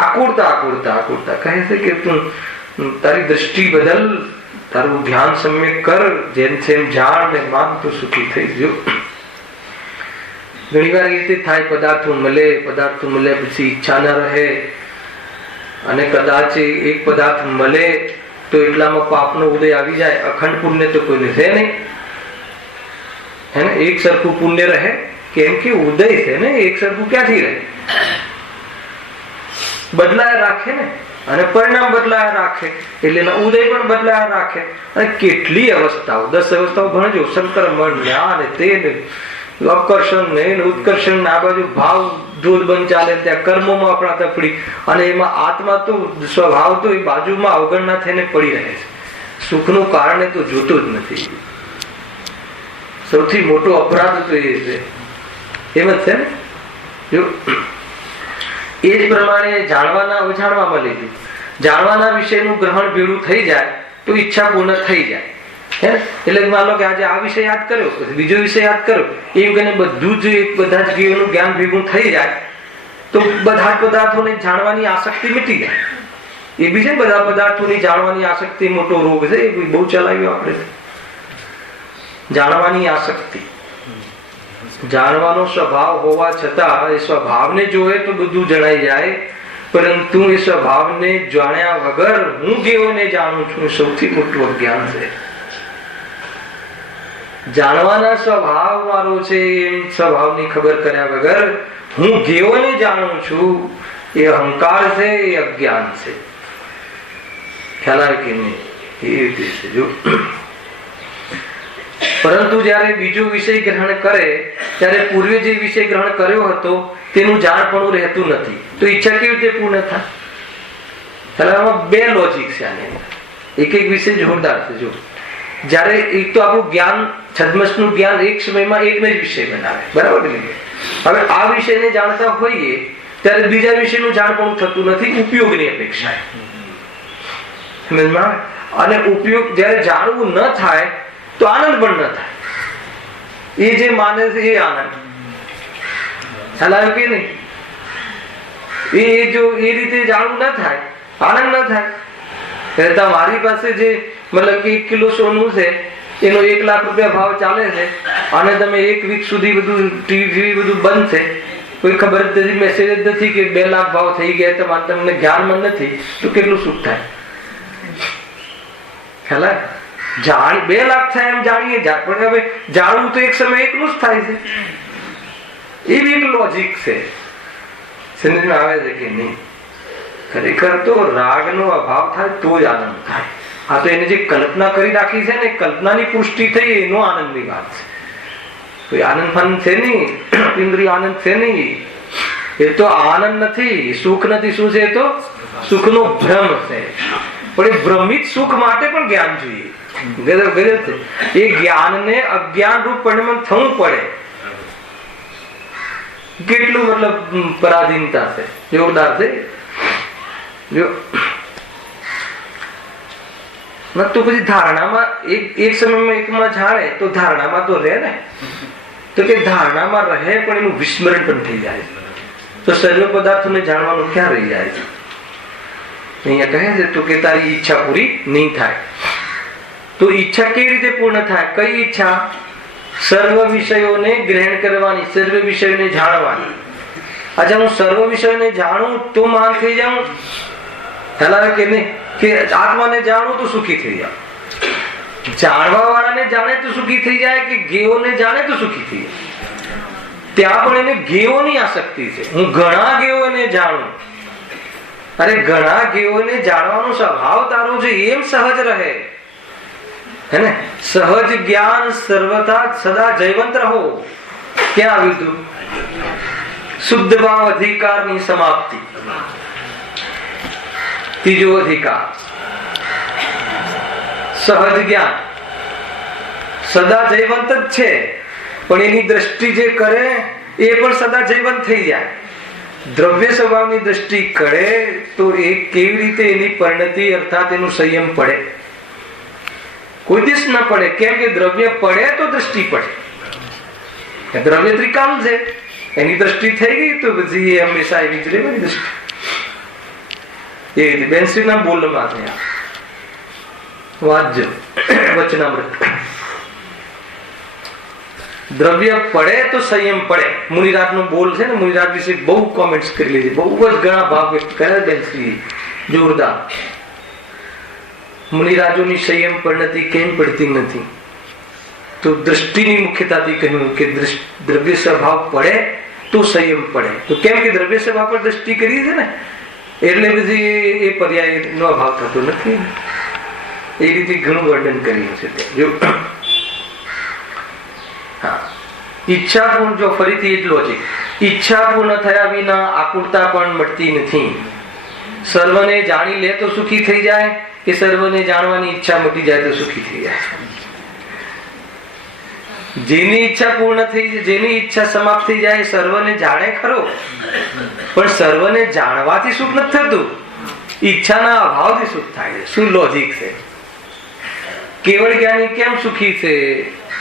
આકુરતા કહે છે કે તું તારી દ્રષ્ટિ બદલ, તારું ધ્યાન સમ્યક કર, જેમ જેમ જાણ ને માન તો સુખી થઈ ગયો. ઘણી વાર રીતે થાય, પદાર્થો મળે પછી ઈચ્છા ના રહે, અને કદાચ એક પદાર્થ મળે તો એટલામાં પાપનો ઉદય આવી જાય. અખંડ પુણ્ય તો કોઈને છે નહીં, હે ને? એક સરખું પુણ્ય રહે કેમ કે ઉદય છે ને, એક સરખું ક્યાંથી રહે? બદલાયા રાખે ને, અને પરિણામ બદલાયા રાખે, એટલે ઉદય પણ બદલાયા રાખે. અને કેટલી અવસ્થાઓ, 10 અવસ્થાઓ ભણજો. શંકર મન ને આ ને તે ને, અકર્ષણ ને ઉત્કર્ષણ, આ બાજુ ભાવ ધોધ બંધ ચાલે, ત્યાં કર્મોમાં આપણા તફડી, અને એમાં આત્મા તો સ્વભાવ તો એ બાજુમાં અવગણના થઈને પડી રહે છે. સુખનું કારણ તો જોતું જ નથી. સૌથી મોટો અપરાધ તો એ છે. એમ જ છે ને. જો એ જ પ્રમાણે જાણવાના અજાણવામાં લીધું, જાણવાના વિષયનું ગ્રહણ ભેળું થઈ જાય તો ઈચ્છા પૂર્ણ થઈ જાય. હે ને? એટલે માન લો કે આજે આ વિષય યાદ કર્યો, પછી બીજો વિષય યાદ કર્યો, એમ કરીને બધું જ બધા જ જીવોનું જ્ઞાન ભેગું થઈ જાય તો બધા પદાર્થોને જાણવાની આસક્તિ મીટી જાય. એ બી છે બધા પદાર્થોની જાણવાની આસક્તિ મોટો રોગ છે, એ બહુ ચલાવ્યો આપણે. જાણવાની આસક્તિ, જાણવાનો સ્વભાવ હોવા છતાં એ સ્વભાવને જોવે તો બધું જણાઈ જાય, પરંતુ એ સ્વભાવને જાણ્યા વગર હું કેવોને જાણું છું, સૌથી મોટું અજ્ઞાન છે. જાણવાના સ્વભાવ મારો છે એમ સ્વભાવની ખબર કર્યા વગર હું કેવોને જાણું છું, એ અહંકાર છે, એ અજ્ઞાન છે. ખ્યાલ આવે કે નહીં? એ રીતે છે. જો પરંતુ જયારે બીજો વિષય ગ્રહણ કરે ત્યારે પૂર્વે જે વિષય ગ્રહણ કર્યો હતો તેનું જાણપણું રહેતું નથી, તો ઈચ્છા કેવી રીતે પૂર્ણ થાય? આમાં બે લોજિક છે આની અંદર. એક એક વિષય જોરદાર છે. જો જયારે એક તો આપણું જ્ઞાન, છદ્મસનું જ્ઞાન એક સમયમાં એકને જ વિષય બનાવે, બરાબર ને? હવે આ વિષયને જાણતા હોઈએ ત્યારે બીજા વિષયનું જાણપણું થતું નથી ઉપયોગની અપેક્ષાએ. અને ઉપયોગ જયારે જાણવું ન થાય તો આનંદ પણ ન થાય. એ જે માને છે એ આનંદ. ખ્યાલ આવ્યો કે નહીં? એ જો એ રીતે જાણવું ન થાય, આનંદ ન થાય. મારી પાસે જે મતલબ કે 1 કિલો સોનું છે એનો 1 લાખ રૂપિયા ભાવ ચાલે છે અને તમે 1 વીક સુધી બધું ટીવી બધું બંધ છે, કોઈ ખબર જ નથી, મેસેજ જ નથી કે 2 લાખ ભાવ થઈ ગયા, તમારે તમને જ્ઞાનમાં નથી, તો કેટલું સુખ થાય? ખ્યાલ આવે? 2 લાખ થાય એમ જાણીએ, પણ હવે જાણવું તો એક સમય એકનું જ થાય છે. એ બી એક લોજિક છે. સમજમાં આવે છે કે નહીં? ખરેખર તો રાગનો અભાવ થાય તો જ આનંદ થાય. આ તો એને જે કલ્પના કરી રાખી છે ને, કલ્પનાની પુષ્ટિ થઈ એનો આનંદની વાત છે. કોઈ આનંદ ફાનંદ છે નહીં, ઇન્દ્રિય આનંદ છે નહીં. એ તો આનંદ નથી, સુખ નથી. શું છે? એ તો સુખનો ભ્રમ છે. પણ એ ભ્રમિત સુખ માટે પણ જ્ઞાન જોઈએ. ગજબ છે. એ જ્ઞાનને અજ્ઞાન રૂપ પરિણામ થવું પડે. કેટલું મતલબ પરાધીનતા છે, જોરદાર છે. જો તો પછી ધારણામાં એક સમયમાં એકમાં જાણે તો ધારણામાં તો રહે ને, તો કે ધારણામાં રહે પણ એનું વિસ્મરણ પણ થઈ જાય. તો સર્વ પદાર્થોને જાણવાનું ક્યાં રહી જાય છે? અહીંયા કહે છે તો કે તારી ઈચ્છા પૂરી નહીં થાય. તો ઈચ્છા કેવી રીતે પૂર્ણ થાય? કઈ ઈચ્છા? સર્વ વિષયોને ગ્રહણ કરવાની, સર્વ વિષયોને જાણવાની. અચ્છા, હું સર્વ વિષયોને જાણું તો મહાન થઈ જાઉં? ખ્યાલ કે નહીં? કે આત્માને જાણું તો સુખી થઈ જાઉં. જાણવા વાળાને જાણે તો સુખી થઈ જાય કે ગેઓને જાણે તો સુખી થઈ જાય? ત્યાં પણ એને ગેઓની આસક્તિ છે. હું ઘણા ગેઓને જાણું. અરે ઘણા ગેઓને જાણવાનો સ્વભાવ તારો છે એમ સહજ રહે, હે ને? સહજ જ્ઞાન સર્વથા સદા જયવંત રહો. ક્યાં આવ્યું હતું? શુદ્ધ ભાવ અધિકારની સમાપ્તિ. ત્રીજો અધિકાર સહજ જ્ઞાન સદા જયવંત જ છે, પણ એની દ્રષ્ટિ જે કરે એ પણ સદા જયવંત થઈ જાય. દ્રવ્ય સ્વભાવની દ્રષ્ટિ કરે તો એ કેવી રીતે એની પરિણતિ અર્થાત એનું સંયમ પડે? કોઈ દિવસ ન પડે. કેમ કે દ્રવ્ય પડે તો દ્રષ્ટિ પડે. દ્રવ્ય ત્રિકાલ છે, એની દ્રષ્ટિ થઈ ગઈ તો પછી એ હંમેશા એવી જ રહેવાની દ્રષ્ટિ. એ રીતે બેનશ્રી ના બોલમાં થયા વાંચજો વચનામૃત. દ્રવ્ય પડે તો સંયમ પડે. મુનિરાજ નો બોલ છે ને, મુનિરાજ વિશે બહુ કોમેન્ટ્સ કરેલી છે, બહુ જ ઘણા ભાવ વ્યક્ત કર્યા બેનશ્રી, જોરદાર. મુનિરાજોની સંયમ પરિણતિ કેમ પડતી નથી? તો દ્રષ્ટિની મુખ્યતાથી કહ્યું કે દ્રવ્ય સ્વભાવ પડે તો સંયમ પડે. તો કેમ કે દ્રવ્ય સ્વભાવ પર દ્રષ્ટિ કરી છે ને, એટલે પછી એ પર્યાય નો અભાવ થતો નથી. એ રીતે ઘણું વર્ણન કર્યું છે. જો ઈચ્છા પૂર્ણ, જો ફરીથી એટલો છે, ઈચ્છા પૂર્ણ થયા વિના આકુરતા પણ મળતી નથી. સર્વને જાણી લે તો સુખી થઈ જાય કે સર્વને જાણવાની ઈચ્છા મટી જાય તો સુખી થઈ જાય? જેની ઈચ્છા પૂર્ણ થઈ જાય, જેની ઈચ્છા સમાપ્ત થઈ જાય, સર્વને જાણે ખરો, પણ સર્વને જાણવાથી સુખ નથી થતું, ઈચ્છાના અભાવથી સુખ થાય છે. શું લોજિક છે? કેવળ જ્ઞાની કેમ સુખી છે?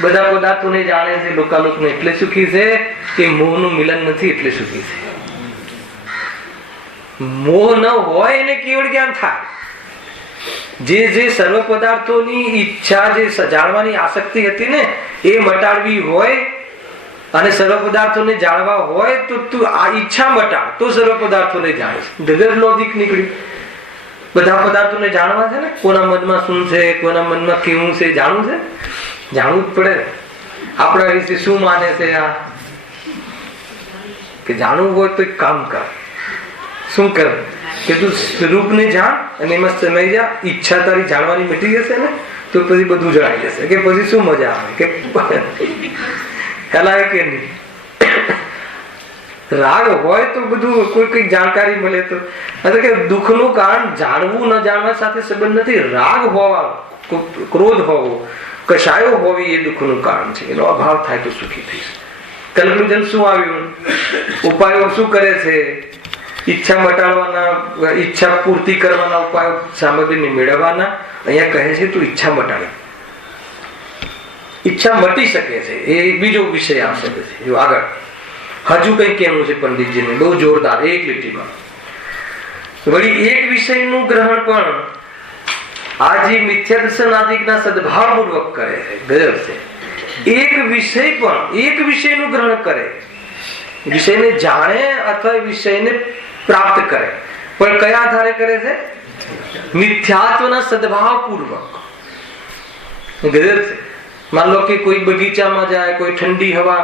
બધા પદાર્થોને જાણે છે, લોકાલોકને એટલે સુખી છે કે મોહનું મિલન નથી એટલે સુખી છે? મોહ ન હોય એને કેવળ જ્ઞાન થાય. જે સર્વ પદાર્થોની ઈચ્છા, જે જાણવાની આસક્તિ હતી ને, એ મટાડવી હોય અને સર્વ પદાર્થોને જાણવા હોય તો તું આ ઈચ્છા મટાડ, તો સર્વ પદાર્થોને જાણીશ. ગજબ લોજિક નીકળ્યું. બધા પદાર્થોને જાણવા છે ને, કોના મનમાં શું છે, કોના મનમાં કેવું છે, જાણવું છે. જાણવું જ પડે. આપણા વિશે શું માને છે આ, કે જાણવું હોય તો એક કામ કર. શું કર કે તું સ્વરૂપને જાણ અને એમાં સમય જા. ઈચ્છા તારી જાણવાની મીટી જશે ને તો પછી બધું જણાઈ જશે. કે પછી શું મજા આવે, કે ખ્યાલ કે નહીં? રાગ હોય તો બધું કોઈ કઈક જાણકારી મળે તો. એટલે કે દુઃખનું કારણ જાણવું ન જાણવા સાથે સંબંધ નથી. રાગ હોવા, ક્રોધ હોવો, કશાયો હોવી એ દુઃખનું કારણ છે. એનો અભાવ થાય તો સુખી થઈશ. કલ્પનું શું આવ્યું? ઉપાયો શું કરે છે? ઈચ્છા મટાડવાના, ઈચ્છા પૂર્તિ કરવાના ઉપાયો, સામગ્રીને મેળવવાના. અહીંયા કહે છે તું ઈચ્છા મટાડે. ઈચ્છા મટી શકે છે એ બીજો વિષય આવશે. પછી આગળ હજુ કઈ કેવું છે પંડિતજીને, બહુ જોરદાર એક લીટીમાં. વળી એક વિષયનું ગ્રહણ પણ આ જે મિથ્યા દર્શન આદિકના સદભાવપૂર્વક કરે છે. ગજબ છે. એક વિષય પણ એક વિષયનું ગ્રહણ કરે, વિષયને જાણે અથવા વિષયને પ્રાપ્ત કરે, પણ કયા આધારે કરે છે? મિથ્યાત્વના સદભાવપૂર્વક. ગજબ છે. માન લો કે કોઈ બગીચામાં જાય, કોઈ ઠંડી હવા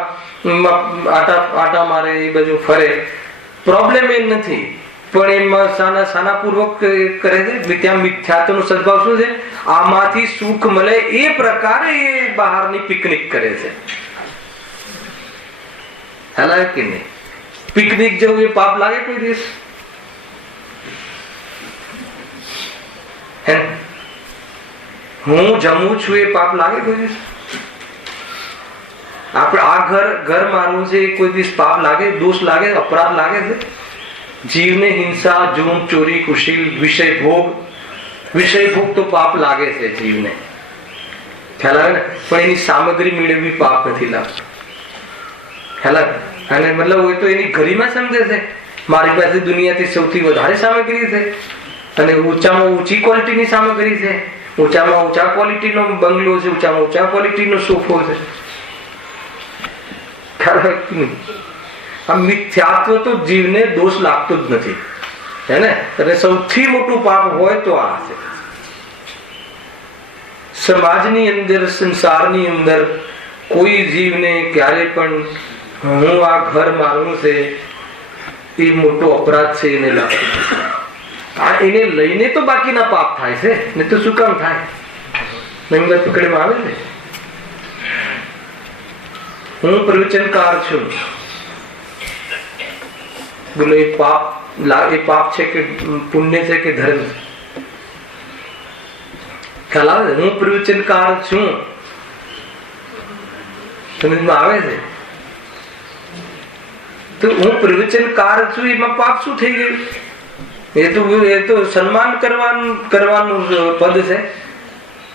આટા મારે, એ બધું ફરે, પ્રોબ્લેમ એ નથી, પણ એમાં સાના પૂર્વક કરે છે. ત્યાં મિથ્યાત્વનો સદભાવ શું છે? આમાંથી સુખ મળે એ પ્રકારે એ બહારની પિકનિક કરે છે. હાલાય કે નહીં? પિકનિક જવું એ પાપ લાગે કોઈ દિવસ? હું જમું છું એ પાપ લાગે કોઈ દિવસ? આપણે આ ઘર મારવું છે એ કોઈ દિવસ પાપ લાગે, દોષ લાગે, અપરાધ લાગે છે? જીવને હિંસા, જૂમ, ચોરી, કુશીલ, વિષય ભોગ તો પાપ લાગે છે જીવને. ખ્યાલ આવે ને? પણ એની સામગ્રી મેળવવી પાપ નથી લાગતું. ખ્યાલ આવે? અને મતલબ હોય તો એની ઘરીમાં સમજે છે મારી પાસે દુનિયાથી સૌથી વધારે સામગ્રી છે અને ઊંચામાં ઊંચી ક્વોલિટીની સામગ્રી છે, ઊંચામાં ઊંચા ક્વોલિટીનો બંગલો છે, ઊંચામાં ઊંચા ક્વોલિટીનો સોફો છે. આ મિથ્યાત્વ તો જીવને દોષ લાગતો જ નથી, હે ને? અને સૌથી મોટું પાપ હોય તો આ છે. સમાજની અંદર, સંસારની અંદર કોઈ જીવને ક્યારે પણ હું આ ઘર મારું છે એ મોટો અપરાધ છે એને લાગતું. એને લઈને તો બાકીના પાપ થાય છે, ને તો શું કામ થાય? નંબર પકડવામાં આવે છે. હું પ્રવચનકાર છું, બોલો એ પાપ છે કે પુણ્ય છે કે ધર્મ છે? ખ્યાલ આવે? હું પ્રવચનકાર છું, સમજમાં આવે છે? તો હું પ્રવચનકાર છું એમાં પાપ શું થઈ ગયું? એ તો સન્માન કરવાનું પદ છે.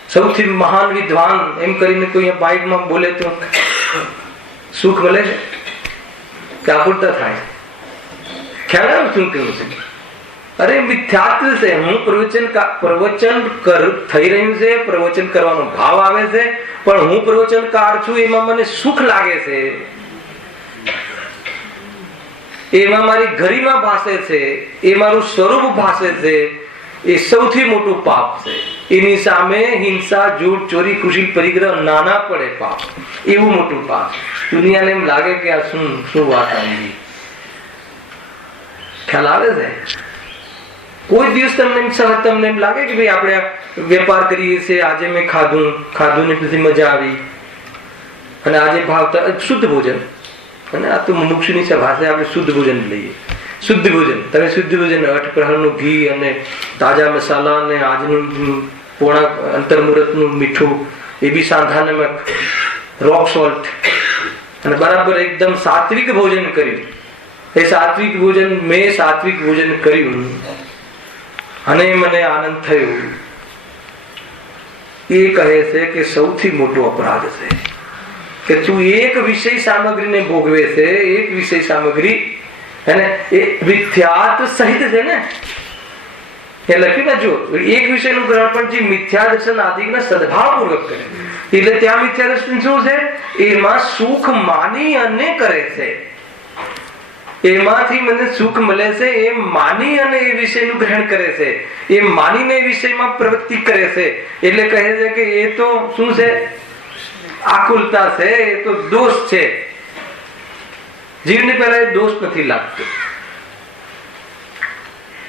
સૌથી મહાન વિદ્વાન એમ કરીને કોઈ બાઇકમાં બોલે તો સુખ મળે છે કે આકુરતા થાય? ખ્યાલ આવે શું કેવું છે? અરે મિથ્યાત્વ છે. હું પ્રવચન થઈ રહ્યું છે, પ્રવચન કરવાનો ભાવ આવે છે, પણ હું પ્રવચનકાર છું એમાં મને સુખ લાગે છે, એમાં મારી ગરિમા ભાસે છે, એ મારું સ્વરૂપ ભાસે છે, એ સૌથી મોટું પાપ છે. એની સામે હિંસા, જૂઠ, ચોરી, કુશીલ, પરિગ્રહ નાના પડે પાપ. એવું મોટું પાપ. દુનિયાને એમ લાગે કે આ શું વાત આવી. ખ્યાલ આવે છે? કોઈ દિવસ તમને એમ લાગે કે ભાઈ આપણે વેપાર કરીએ છીએ, આજે મેં ખાધું ને પછી મજા આવી અને આજે ભાવતા શુદ્ધ ભોજન, અને આ તો મુક્ષની સભા છે, આપણે શુદ્ધ ભોજન લઈએ. શુદ્ધ ભોજન, તમે શુદ્ધ ભોજન 8 પ્રહરનું ઘી અને તાજા મસાલા અને આજનું પોણા અંતર્મુહૂર્તનું મીઠું, એ બી સાંધા નમક, રોક સોલ્ટ, અને બરાબર એકદમ સાત્વિક ભોજન કર્યું. એ સાત્વિક ભોજન મેં સાત્વિક ભોજન કર્યું અને મને આનંદ થયો. એ કહે છે કે સૌથી મોટો અપરાધ છે કે તું એક વિષય સામગ્રીને ભોગવે છે, એક વિષય સામગ્રી હે ને એ મિથ્યાત્વ સહિત છે ને, એ લખ્યું ને જો એક વિષયનું ગ્રહણ પણ જે મિથ્યા દર્શન આદિના સદભાવપૂર્વક કરે, એટલે ત્યાં મિથ્યા દર્શન શું છે? એમાં સુખ માની અને કરે છે, એમાંથી મને સુખ મળે છે એ માની અને એ વિષયનું ગ્રહણ કરે છે, એ માનીને એ વિષયમાં પ્રવૃત્તિ કરે છે. એટલે કહે છે કે એ તો શું છે? આકુલતા છે, એ તો દોષ છે. જીવને પહેલા એ દોષ નથી લાગતો,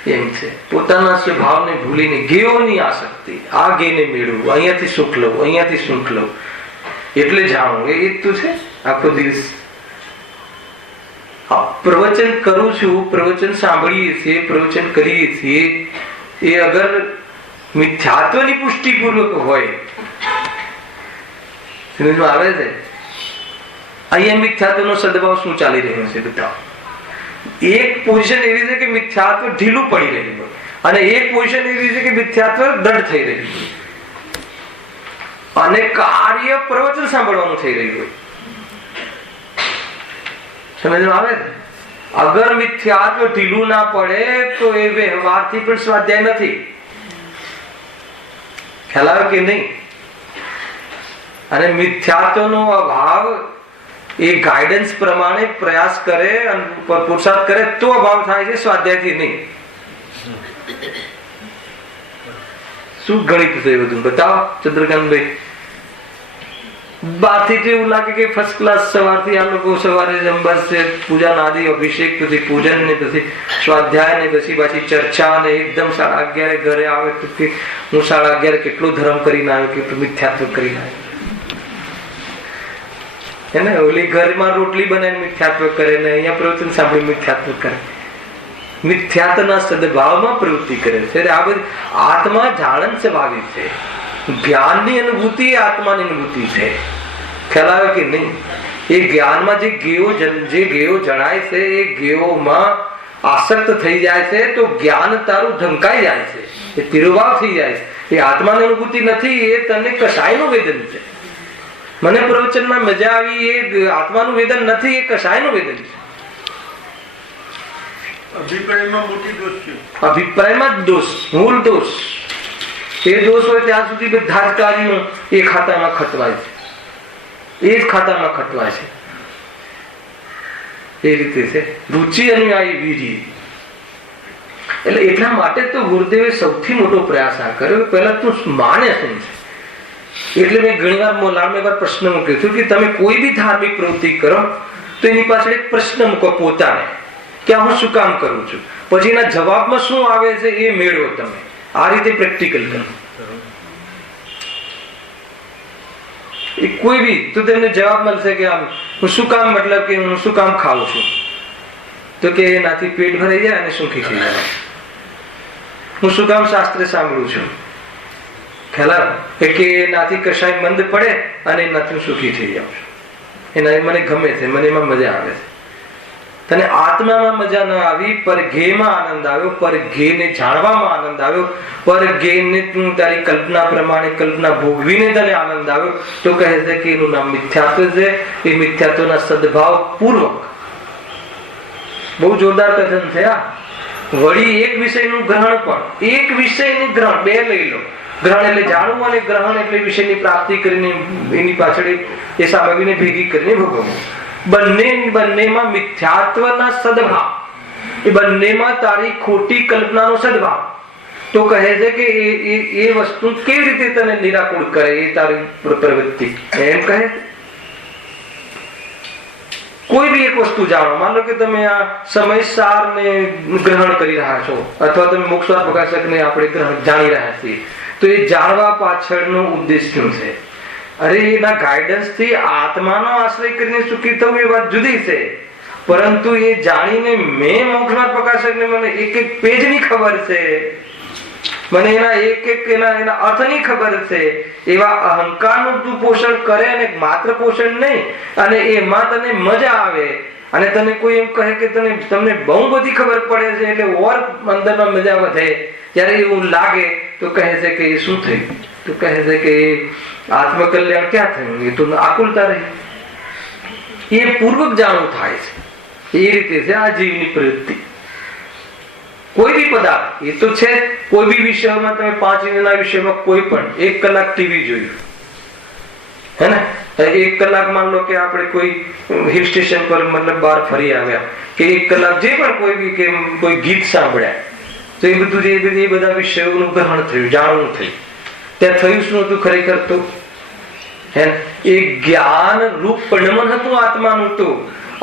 એમ છે પોતાના સ્વભાવને ભૂલીને ગેયોની આસક્તિ, આ ગેને મેળવું, અહીંયાથી સુખ લઉં, અહીંયાથી સુખ લઉં, એટલે જાણવું એ જ તો છે. આખો દિવસ પ્રવચન કરું છું, પ્રવચન સાંભળીએ છીએ, પ્રવચન કરીએ છીએ, એ અગર મિથ્યાત્વની પુષ્ટિપૂર્વક હોય, સમજમાં આવે છે? અહીંયા મિથ્યાત્વનો સદભાવ શું ચાલી રહ્યો છે બતાવો. એક પોઝિશન એવી છે કે મિથ્યાત્વ ઢીલું પડી રહ્યું હોય, અને એક પોઝિશન એવી છે કે મિથ્યાત્વ દઢ થઈ રહ્યું હોય, અને કાર્ય પ્રવચન સાંભળવાનું થઈ રહ્યું હોય. સમજમાં આવે? અગર મિથ્યાત્વ ઢીલું ના પડે તો એ વ્યવહારથી પણ સ્વાધ્યાય નથી. ખ્યાલ આવે કે નહીં? અને મિથ્યાત્વનો અભાવ એ ગાઈડન્સ પ્રમાણે પ્રયાસ કરે અને પુરુષાર્થ કરે તો અભાવ થાય છે, સ્વાધ્યાયથી નહીં. શું ગણિત છે બધું બતાવો ચંદ્રકાંતભાઈ. બારથી તો એવું લાગે કે ફર્સ્ટ ક્લાસ સવારથી આ લોકો સવારે જમવાશે, પૂજા નાદી, અભિષેક, પછી પૂજન ને પછી સ્વાધ્યાય ને પછી પાછી ચર્ચા ને એકદમ 11:30 ઘરે આવે તો કે હું 11:30 કેટલો ધર્મ કરીને આવ્યો, કેટલું મિથ્યાત્વ કરીને આવ્યો. હે ને ઓલી ઘરમાં રોટલી બનાવીને મિથ્યાત્વ કરે ને અહીંયા પ્રવચન સાંભળી મિથ્યાત્વ કરે, મિથ્યાત્વના સદભાવમાં પ્રવૃત્તિ કરે છે. આ બધી આત્મા જાણન સ્વાભાવિક છે, જ્ઞાનની અનુભૂતિ આત્માની અનુભૂતિ છે. ખ્યાલ આવે કે નહીં? એ જ્ઞાનમાં જે ગેયો જણાય છે એ ગેયોમાં આસક્ત થઈ જાય છે તો જ્ઞાન તારું ઢંકાઈ જાય છે, એ તિરુભાવ થઈ જાય છે. એ આત્માની અનુભૂતિ નથી, એ તને કશાયનું વેદન છે. મને પ્રવચનમાં મજા આવી, એ આત્માનું વેદન નથી, એ કશાયનું વેદન છે. અભિપ્રાયમાં મોટી દોષ છે, અભિપ્રાયમાં જ દોષ, મૂળ દોષ. એ દોષ હોય ત્યાં સુધી બધા જ કાર્યો એ ખાતામાં ખટવાય છે, એ જ ખાતામાં ખટવાય છે. એ રીતે છે રુચિ અનુયાયી વીર્ય. એટલે એટલા માટે તો ગુરુદેવે સૌથી મોટો પ્રયાસ આ કર્યો, પહેલા તું માને શું છે. એટલે મેં ઘણીવાર મોલામાં પ્રશ્ન મૂક્યો છું કે તમે કોઈ બી ધાર્મિક પ્રવૃત્તિ કરો તો એની પાછળ એક પ્રશ્ન મૂકો પોતાને કે હું શું કામ કરું છું, પછી એના જવાબમાં શું આવે છે એ મેળવો. તમે આ રીતે પ્રેક્ટિકલ કરો. એ કોઈ બી તો તેમને જવાબ મળશે કે આમ હું શું કામ, મતલબ કે હું શું કામ ખાઉં છું, તો કે એનાથી પેટ ભરાઈ જાય અને સુખી થઈ જાય. હું શું કામ શાસ્ત્ર સાંભળું છું, ખ્યાલ કે એનાથી કશાય મંદ પડે અને એનાથી સુખી થઈ જાઉં છું, એના મને ગમે છે, મને એમાં મજા આવે છે. તને આત્મામાં મજા ન આવી, પર ઘેમાં આનંદ આવ્યો, પર ઘેને જાણવામાં આનંદ આવ્યો, પર ઘેને તું તારી કલ્પના પ્રમાણે કલ્પના ભોગવીને તને આનંદ આવ્યો, તો કહે છે કે એનું નામ મિથ્યાત્વ છે. એ મિથ્યાત્વના સદભાવ પૂર્વક. બહુ જોરદાર કથન થયા. વળી એક વિષયનું ગ્રહણ પણ, એક વિષયનું ગ્રહણ, બે લઈ લો. ગ્રહણ એટલે જાણવું અને ગ્રહણ એટલે વિષયની પ્રાપ્તિ કરીને એની પાછળ એ સામગ્રીને ભેગી કરીને ભોગવવું. બંનેમાં મિથ્યાત્વના સદભાવ, એ બંનેમાં તારી ખોટી કલ્પનાનો સદભાવ. તો કહે છે કે એ વસ્તુ કેવી રીતે તને નિરાકૂળ કરે, એ તારી પ્રવૃત્તિ એમ કહે. કોઈ બી એક વસ્તુ જાણો, માનો કે તમે આ સમયસાર ને ગ્રહણ કરી રહ્યા છો, અથવા તમે મોક્ષવાદ પ્રકાશક ને આપણે જાણી રહ્યા છીએ, તો એ જાણવા પાછળનો ઉદ્દેશ શું છે? અરે એના ગાઈડન્સ થી આત્માનો આશ્રય કરીને સુખી થવું એ વાત જુદી છે, પરંતુ એ જાણીને મેં મોક્ષનાથ પ્રકાશકને મને એક એક પેજની ખબર છે, મને એના એક એક એના અર્થની ખબર છે. એવા અહંકારનું તું પોષણ કરે, અને માત્ર પોષણ નહીં, અને એમાં તને મજા આવે, અને તને કોઈ એમ કહે કે તમને બહુ બધી ખબર પડે છે એટલે ઓર અંદરમાં મજા વધે, જ્યારે એવું લાગે તો કહે છે કે એ શું થયું? તો કહે છે કે આત્મકલ્યાણ ક્યાં થયું? એ તો આકુલતા રહી. એ પૂર્વક જાણવું થાય છે. એ રીતે છે આ જીવની પ્રવૃત્તિ. કોઈ બી પદાર્થ એ તો છે. કોઈ બી વિષયમાં તમે 5 મિનિટના વિષયમાં કોઈ પણ 1 કલાક ટીવી જોયું, હે ને? 1 કલાક માન લો કે આપણે કોઈ હિલ સ્ટેશન પર મતલબ બહાર ફરી આવ્યા, કે 1 કલાક જે પણ કોઈ બી કે કોઈ ગીત સાંભળ્યા, તો એ બધું એ બધા વિષયોનું ગ્રહણ થયું, જાણવું થયું. ત્યાં થયું શું હતું ખરેખર? તો એ જ્ઞાન રૂપ પરિણમન હતું આત્માનું તો,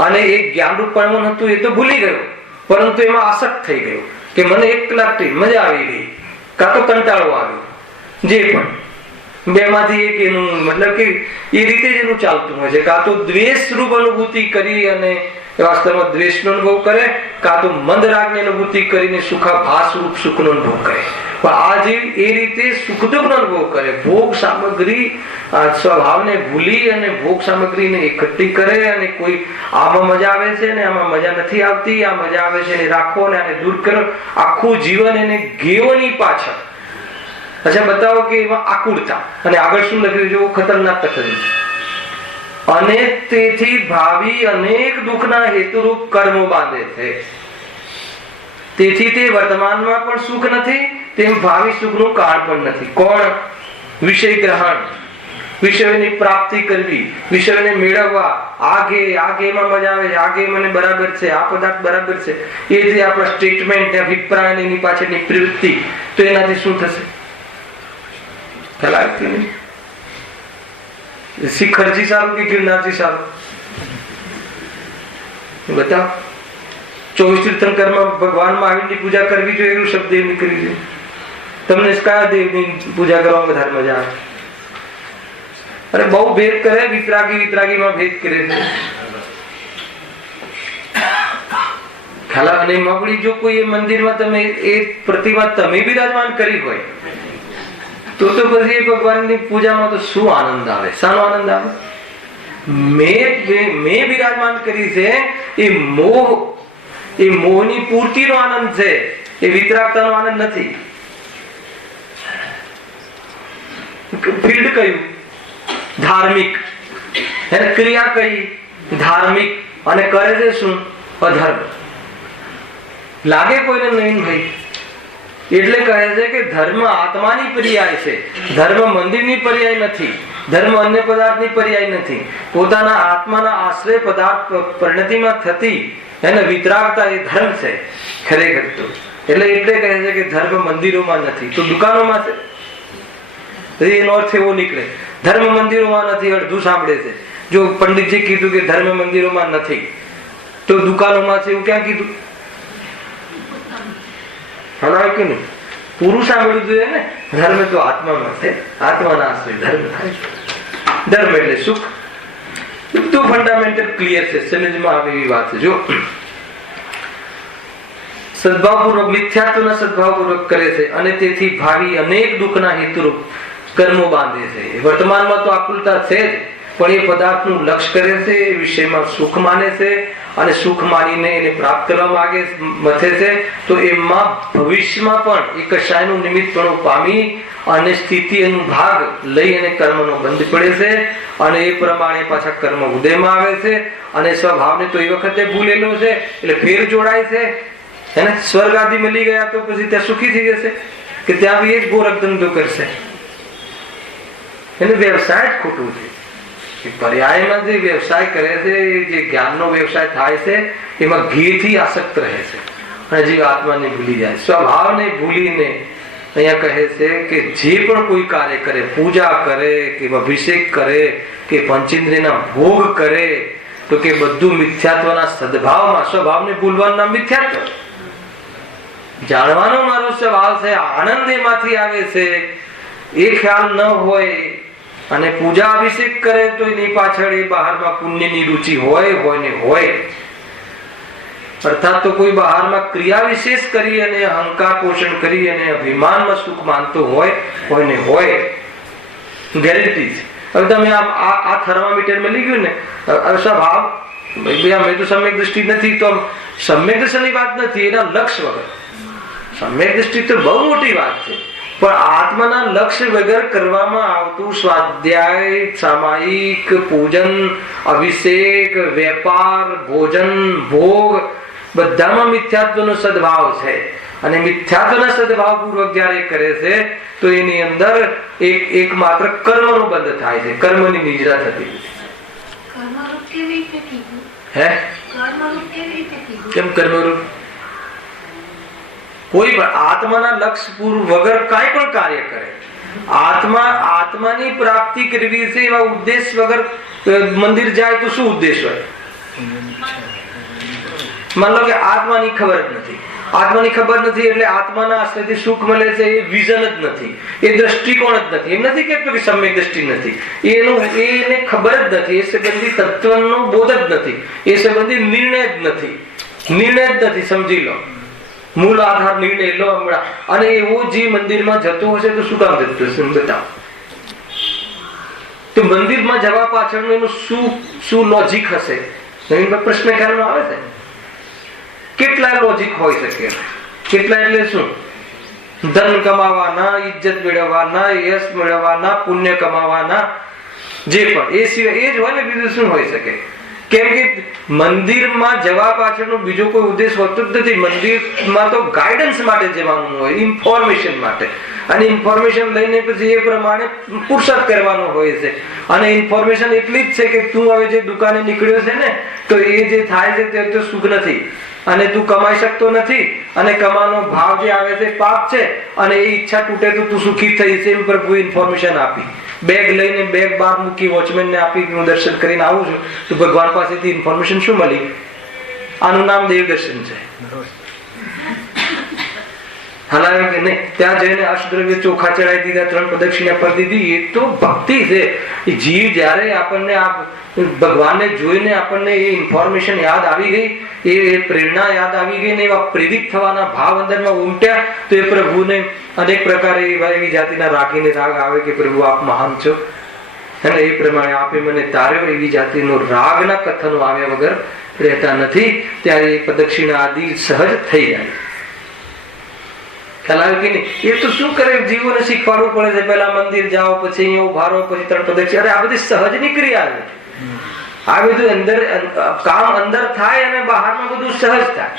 અને એ જ્ઞાન રૂપ પરિણમન હતું એ તો ભૂલી ગયો, પરંતુ એમાં આસક્ત થઈ ગયો કે મને 1 કલાક થી મજા આવી ગઈ, કાં તો કંટાળો આવ્યો, જે પણ બેમાંથી એક એનું મતલબ કે એ રીતે જ એનું ચાલતું હોય છે. કાં તો દ્વેષ રૂપ અનુભૂતિ કરી અને વાસ્તવમાં દ્વેષનો અનુભવ કરે, કાં તો મંદ રાગની અનુભૂતિ કરીને સુખાભાસ રૂપ સુખનો અનુભવ કરે. પણ આ જીવ એ રીતે સુખ દુઃખનો અનુભવ કરે, ભોગ સામગ્રી સ્વભાવને ભૂલી અને ભોગ સામગ્રીને એકઠી કરે, અને કોઈ આમાં મજા આવે છે ને આમાં મજા નથી આવતી, આ મજા આવે છે એને રાખો ને આને દૂર કરો, આખું જીવન એને ગેવની પાછળ. અચ્છા બતાવો કે એમાં આકુળતા. અને આગળ શું લખ્યું છે? ખતરનાક તકલીફ. અને તેથી ભાવિ અનેક દુઃખના હેતુરૂપ કર્મો બાંધે છે. તેથી તે વર્તમાનમાં પણ સુખ નથી, તેમ ભાવિ સુખનું કારણ પણ નથી. કોણ? વિષય ગ્રહણ, વિષયોની પ્રાપ્તિ કરવી, વિષયોને મેળવવા. આગે માં મજા આવે છે, આગે મને બરાબર છે, આ પદાર્થ બરાબર છે, એ જે આપણા સ્ટેટમેન્ટ અભિપ્રાય એની પાછળની પ્રવૃત્તિ, તો એનાથી શું થશે? શિખરજી સારું કે ગિરનારજી સારું? બતાવો. 24 તીર્થંકરમાં ભગવાન મહાવીરની પૂજા કરવી જોઈએ એવું શબ્દ એ નીકળી છે. તમને કયા દેવની પૂજા કરવામાં વધારે મજા આવે? અરે બહુ ભેદ કરે, વિતરાગીમાં ભેદ કરે છે. અને મગળી જો કોઈ મંદિરમાં તમે એ પ્રતિમા તમે બિરાજમાન કરી હોય, તો પછી એ ભગવાનની પૂજામાં તો શું આનંદ આવે? શાનો આનંદ આવે? મેં બિરાજમાન કરી છે એ મોહ, એ મોહની પૂર્તિનો આનંદ છે, એ વિતરાગતાનો આનંદ નથી. ફિલ્ડ કયું? ધાર્મિક. ક્રિયા કઈ? ધાર્મિક. અને કરે છે શું? અધર્મ. લાગે કોઈને નહીં ભાઈ? એટલે કહે છે કે ધર્મ આત્માની પર્યાય છે, ધર્મ મંદિરની પર્યાય નથી, ધર્મ અન્ય પદાર્થની પર્યાય નથી. પોતાના આત્માના આશ્રય પદાર્થ પરિણતિમાં થતી એને વિતરાગતા એ ધર્મ છે ખરેખર તો. એટલે કહે છે કે ધર્મ મંદિરોમાં નથી તો દુકાનોમાં છે. એનો અર્થ એવો નીકળે, ધર્મ મંદિરોમાં નથી, અડધું સાંભળે છે. જો પંડિતજી કીધું કે ધર્મ મંદિરોમાં નથી તો દુકાનોમાં છે, એવું ક્યાં કીધું? હલાય કે નહીં? પૂરું સાંભળવું જોઈએ ને. ધર્મ તો આત્મામાં છે, આત્માના આશ્રય ધર્મ થાય. ધર્મ એટલે સુખ. બધું ફંડામેન્ટલ ક્લિયર છે, સમજમાં આવે એવી વાત છે. જો સદભાવપૂર્વક મિથ્યાત્વના સદભાવપૂર્વક કરે છે અને તેથી ભાવિ અનેક દુઃખના હેતુરૂપ કર્મો બાંધે છે. વર્તમાનમાં તો આકુલતા છે જ, પણ એ પદાર્થનું લક્ષ્ય કરે છે, એ વિષયમાં સુખ માને છે અને સુખ માનીને એને પ્રાપ્ત કરવા માંગે મથે છે. તો એમાં ભવિષ્યમાં પણ એક કશાયનું નિમિત્તપણું પામી અને સ્થિતિ એનું ભાગ લઈ અને કર્મનો બંધ પડે છે અને એ પ્રમાણે પાછા કર્મ ઉદયમાં આવે છે. અને સ્વભાવને તો એ વખતે ભૂલેલો છે એટલે ફેર જોડાય છે. એને સ્વર્ગ આદિ મળી ગયા તો પછી ત્યાં સુખી થઈ જશે કે ત્યાં બી એ જ ગોરખ ધંધો કરશે? એને વ્યવસાય જ ખોટું છે. પર્યાયમાં જે વ્યવસાય કરે છે, જે જ્ઞાનનો વ્યવસાય થાય છે, એમાં ઘીથી આસક્ત રહે છે અને જે આત્માને ભૂલી જાય, સ્વભાવને ભૂલીને અહીંયા કહે છે કે જે પણ કોઈ કાર્ય કરે, પૂજા કરે કે અભિષેક કરે કે પંચેન્દ્રિયના ભોગ કરે, તો કે બધું મિથ્યાત્વના સદભાવમાં, સ્વભાવને ભૂલવાનું નામ મિથ્યાત્વ. જાણવાનો મારો સ્વભાવ છે, આનંદ એમાંથી આવે છે, એ ખ્યાલ ન હોય અને પૂજા અભિષેક કરે તો એની પાછળ એ બહારમાં પુણ્યની રુચિ હોય ને હોય. અર્થાત તો કોઈ બહારમાં ક્રિયા વિશેષ કરી અને અહંકાર પોષણ કરી અને અભિમાનમાં સુખ માનતો હોય ને હોય, ગેરંટી છે. હવે તમે આ થર્મામીટર મળી ગયું ને, સ્વભાવ મેં તો સમ્યક દ્રષ્ટિ નથી, તો સમ્યક દ્રષ્ટિની વાત નથી, એના લક્ષ્ય વગર. સમ્યક દ્રષ્ટિ તો બહુ મોટી વાત છે, પણ આત્માના લક્ષ્ય વગર કરવામાં આવતું સ્વાધ્યાય, સામાયિક પૂજન, અભિષેક, વેપાર, ભોજન, ભોગ બધામાં મિથ્યાત્વનો સદભાવ છે. અને મિથ્યાત્વના સદભાવ પૂર્વક જ્યારે કરે છે તો એની અંદર એક માત્ર કર્મનો બંધ થાય છે, કર્મની નિજરા થતી હે. કેમ કર્મરૂપ? કોઈ પણ આત્માના લક્ષ્ય પૂર્વ વગર કાંઈ પણ કાર્ય કરે, આત્માની પ્રાપ્તિ કરવી છે એવા ઉદ્દેશ વગર મંદિર જાય તો શું ઉદ્દેશ હોય? માન લો કે આત્માની ખબર જ નથી, આત્માની ખબર નથી એટલે આત્માના આશ્રયથી સુખ મળે છે એ વિઝન જ નથી, એ દ્રષ્ટિકોણ જ નથી. એમ નથી કહેતો કે સમ્યક દ્રષ્ટિ નથી, એને ખબર જ નથી, એ સંબંધી તત્વનો બોધ જ નથી, એ સંબંધી નિર્ણય જ નથી, સમજી લો. મૂળ આધાર નિર્ણય લો હમણાં. અને એવો જે મંદિરમાં જતો હશે તો શું કામ જતો હશે બતાવો? તો મંદિરમાં જવા પાછળનું એનું શું લોજિક હશે? પ્રશ્ન ખ્યાલમાં આવે છે. કેટલા લોજિક હોઈ શકે? કેટલા એટલે શું? ધન કમાવાના, ઇજ્જત મેળવવાના, યશ મેળવવાના, પુણ્ય કમાવાના, જે પણ એ સિવાય એ જ હોય ને, બીજું શું હોઈ શકે? કેમ કે મંદિરમાં જવા પાછળનો બીજો કોઈ ઉદ્દેશ હોતો જ નથી. મંદિરમાં તો ગાઈડન્સ માટે જવાનું હોય, ઇન્ફોર્મેશન માટે, અને ઇન્ફોર્મેશન લઈને પછી એ પ્રમાણે પુરુષાર્થ કરવાનો હોય છે. અને ઇન્ફોર્મેશન એટલી જ છે કે તું હવે જે દુકાને નીકળ્યો છે ને તો એ જે થાય છે તે તો સુખ નથી, અને તું કમાઈ શકતો નથી, અને કમાવાનો ભાવ જે આવે છે પાપ છે, અને એ ઈચ્છા તૂટે તો તું સુખી થઈશ એમ પ્રભુ ઇન્ફોર્મેશન આપી. બેગ લઈને બેગ બહાર મૂકી વોચમેનને આપી હું દર્શન કરીને આવું છું તો ભગવાન પાસેથી ઇન્ફોર્મેશન શું મળી? આનું નામ દેવ દર્શન છે. હલાવ્યો કે નહીં? ત્યાં જઈને અષ્ટદ્રવ્ય ચોખા ચડાવી દીધા, 3 પ્રદક્ષિણા કરી દીધી, એ તો ભક્તિ છે. જીવ જયારે આપણને ભગવાનને જોઈને આપણને એ ઇન્ફોર્મેશન યાદ આવી ગઈ, એ પ્રેરણા યાદ આવી ગઈ ને એવા પ્રેરિત થવાના ભાવ અંદરમાં ઉમટ્યા તો એ પ્રભુને અનેક પ્રકારે એવી જાતિના રાગીને રાગ આવે કે પ્રભુ આપ મહાન છો, અને એ પ્રમાણે આપે મને તાર્યો, એવી જાતિનો રાગના કથનો આવ્યા વગર રહેતા નથી. ત્યારે એ પ્રદક્ષિણા આદિ સહજ થઈ જાય. ખ્યાલ આવ્યો કે નહીં? એ તો શું કરે, જીવોને શીખવાડવું પડે છે. પેલા મંદિર જાઓ, પછી અહીંયા ઉભા રહો, પછી 3 પ્રદક્ષિણા. અરે આ બધી સહજની ક્રિયા છે. આ બધું અંદર કામ અંદર થાય અને બહારમાં બધું સહજ થાય.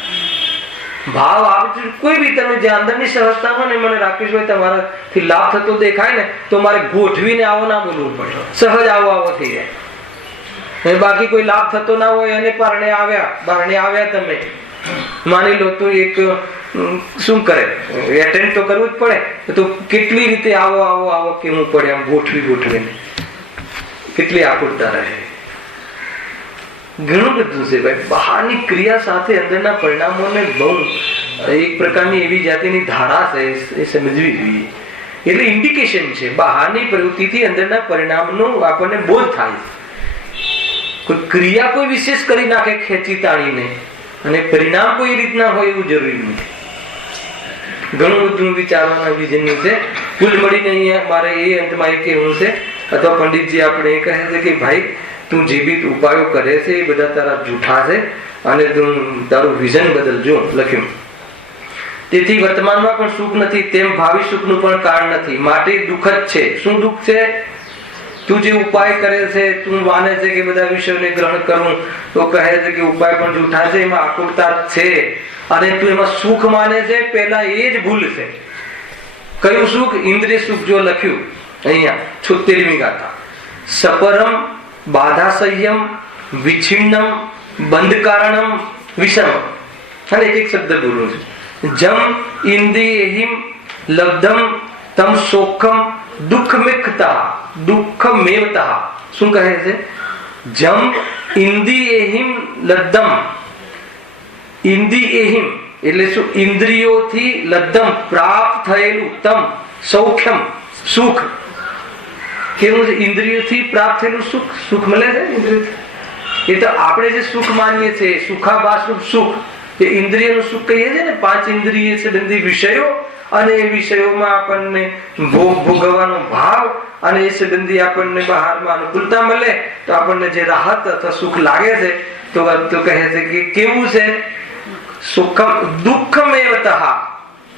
ભાવ આવે કોઈ બી તમે જે અંદરની સહજતા હોય ને, મને રાકેશભાઈ તમારાથી લાભ થતો દેખાય ને તો મારે ગોઠવીને આવો ના બોલવું પડે, સહજ આવો થઈ જાય. બાકી કોઈ લાભ થતો ના હોય અને બારણે આવ્યા તમે માની લો તો એક શું કરે, એટેન્ડ તો કરવું જ પડે. તો કેટલી રીતે આવો કેવું પડે, આમ ગોઠવીને કેટલી આકુરતા રહે. ઘણું બધું છે ભાઈ. બહારની ક્રિયા સાથે અંદરના પરિણામોને બહુ એક પ્રકારની એવી જાતિની ધારા છે, એ સમજવી જોઈએ. એટલે ઇન્ડિકેશન છે, બહારની પ્રવૃત્તિથી અંદરના પરિણામનો આપણને બોધ થાય. કોઈ ક્રિયા કોઈ વિશેષ કરી નાખે ખેંચી તાણીને, અને પરિણામ કોઈ રીતના હોય એવું જરૂરી નથી. ઘણું બધું વિચારવાના વિજનનું છે. કુલ મળીને અહીંયા મારે એ અંતમાં એ કહેવું છે, અથવા પંડિતજી આપણે એ કહે છે કે ભાઈ તું જે બી ઉપાયો કરે છે એ બધા તારા જૂઠા છે, અને તું તારું વિઝન બદલજો. લખ્યું તેથી વર્તમાનમાં પણ સુખ નથી, તેમ ભાવિ સુખનું પણ કારણ નથી, માટે દુઃખ જ છે. શું દુઃખ છે? તું જે ઉપાય કરે છે, તું માને છે કે બધા વિષયોને ગ્રહણ કરવું, તો કહે છે કે ઉપાય પણ જૂઠા છે, એમાં આકુરતા છે, અને તું એમાં સુખ માને છે. પેલા એ જ ભૂલ છે. કયું સુખ? ઇન્દ્રિય સુખ. જો લખ્યું અહીંયા 76મી ગાથા, સપરમ બાધા સંયમ વિચ્છિન્નમ બંધ કારણમ વિષમ. અને એક શબ્દ બોલું છું, જમ ઇન્દ્રિયહિમ લબ્ધમ તમ સોખમ દુઃખમેવતઃ. શું કહે છે? જમ ઇન્દ્રિયહિમ લબ્ધમ. ઇન્દ્રિયહિમ એટલે શું? ઇન્દ્રિયોથી લબ્ધમ પ્રાપ્ત થયેલું, તમ સૌખ્યમ સુખ. કેવું છે? ઇન્દ્રિયોથી પ્રાપ્ત થયેલું સુખ. સુખ મળે છે ઇન્દ્રિયોથી. એ તો આપણે જે સુખ માનીએ છીએ, સુખાભાસરૂપ સુખ, એ ઇન્દ્રિયનું સુખ કહીએ છીએ ને. 5 ઇન્દ્રિય છે બધી વિષયો, અને એ વિષયોમાં આપણને ભોગવવાનો ભાવ, અને એ સંબંધી આપણને બહારમાં અનુકૂળતા મળે તો આપણને જે રાહત અથવા સુખ લાગે છે તો કહે છે કે કેવું છે? સુખમ દુઃખમેવતઃ.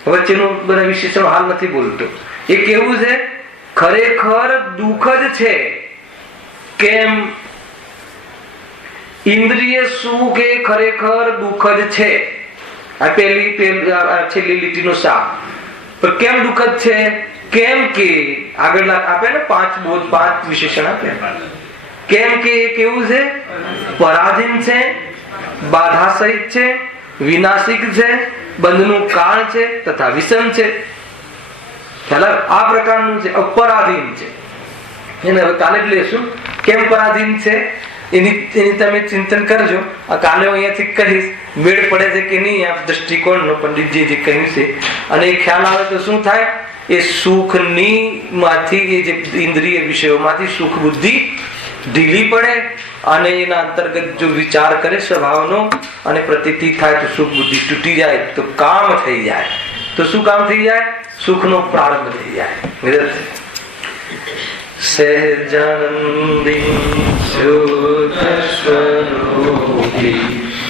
વચ્ચેનું બધા વિશેષણ હાલ નથી બોલતો. એ કેવું છે? ખરેખર દુઃખ જ છે. કેમ? ઇન્દ્રિય સુખ એ ખરેખર દુઃખ જ છે. આ છેલ્લી લીટીનો સાપ. પણ કેમ દુઃખ જ છે? કેમ કે આગળ આપે ને પાંચ વિશેષણ આપે. કેમ કે કેવું છે? પરાધીન છે, બાધા સહિત છે, વિનાશિક છે, બંધનું કારણ છે તથા વિષમ છે. આ પ્રકારનું છે. અપરાધીન છે. એને હવે કાલે જ લેશું. કેમ પરાધીન છે એની તમે ચિંતન કરજો. કાલે હું અહીંયાથી કહીશ મેળ પડે છે કે નહીં આ દ્રષ્ટિકોણનો પંડિતજી જે કહ્યું છે. અને એ ખ્યાલ આવે તો શું થાય? એ સુખની માંથી એ જે ઇન્દ્રિય વિષયોમાંથી સુખ બુદ્ધિ ઢીલી પડે અને એના અંતર્ગત જો વિચાર કરે સ્વભાવનો અને પ્રતીતિ થાય તો સુખ બુદ્ધિ તૂટી જાય તો કામ થઈ જાય. તો શું કામ થઈ જાય? સુખનો પ્રારંભ થઈ જાય. સહેજાનંદી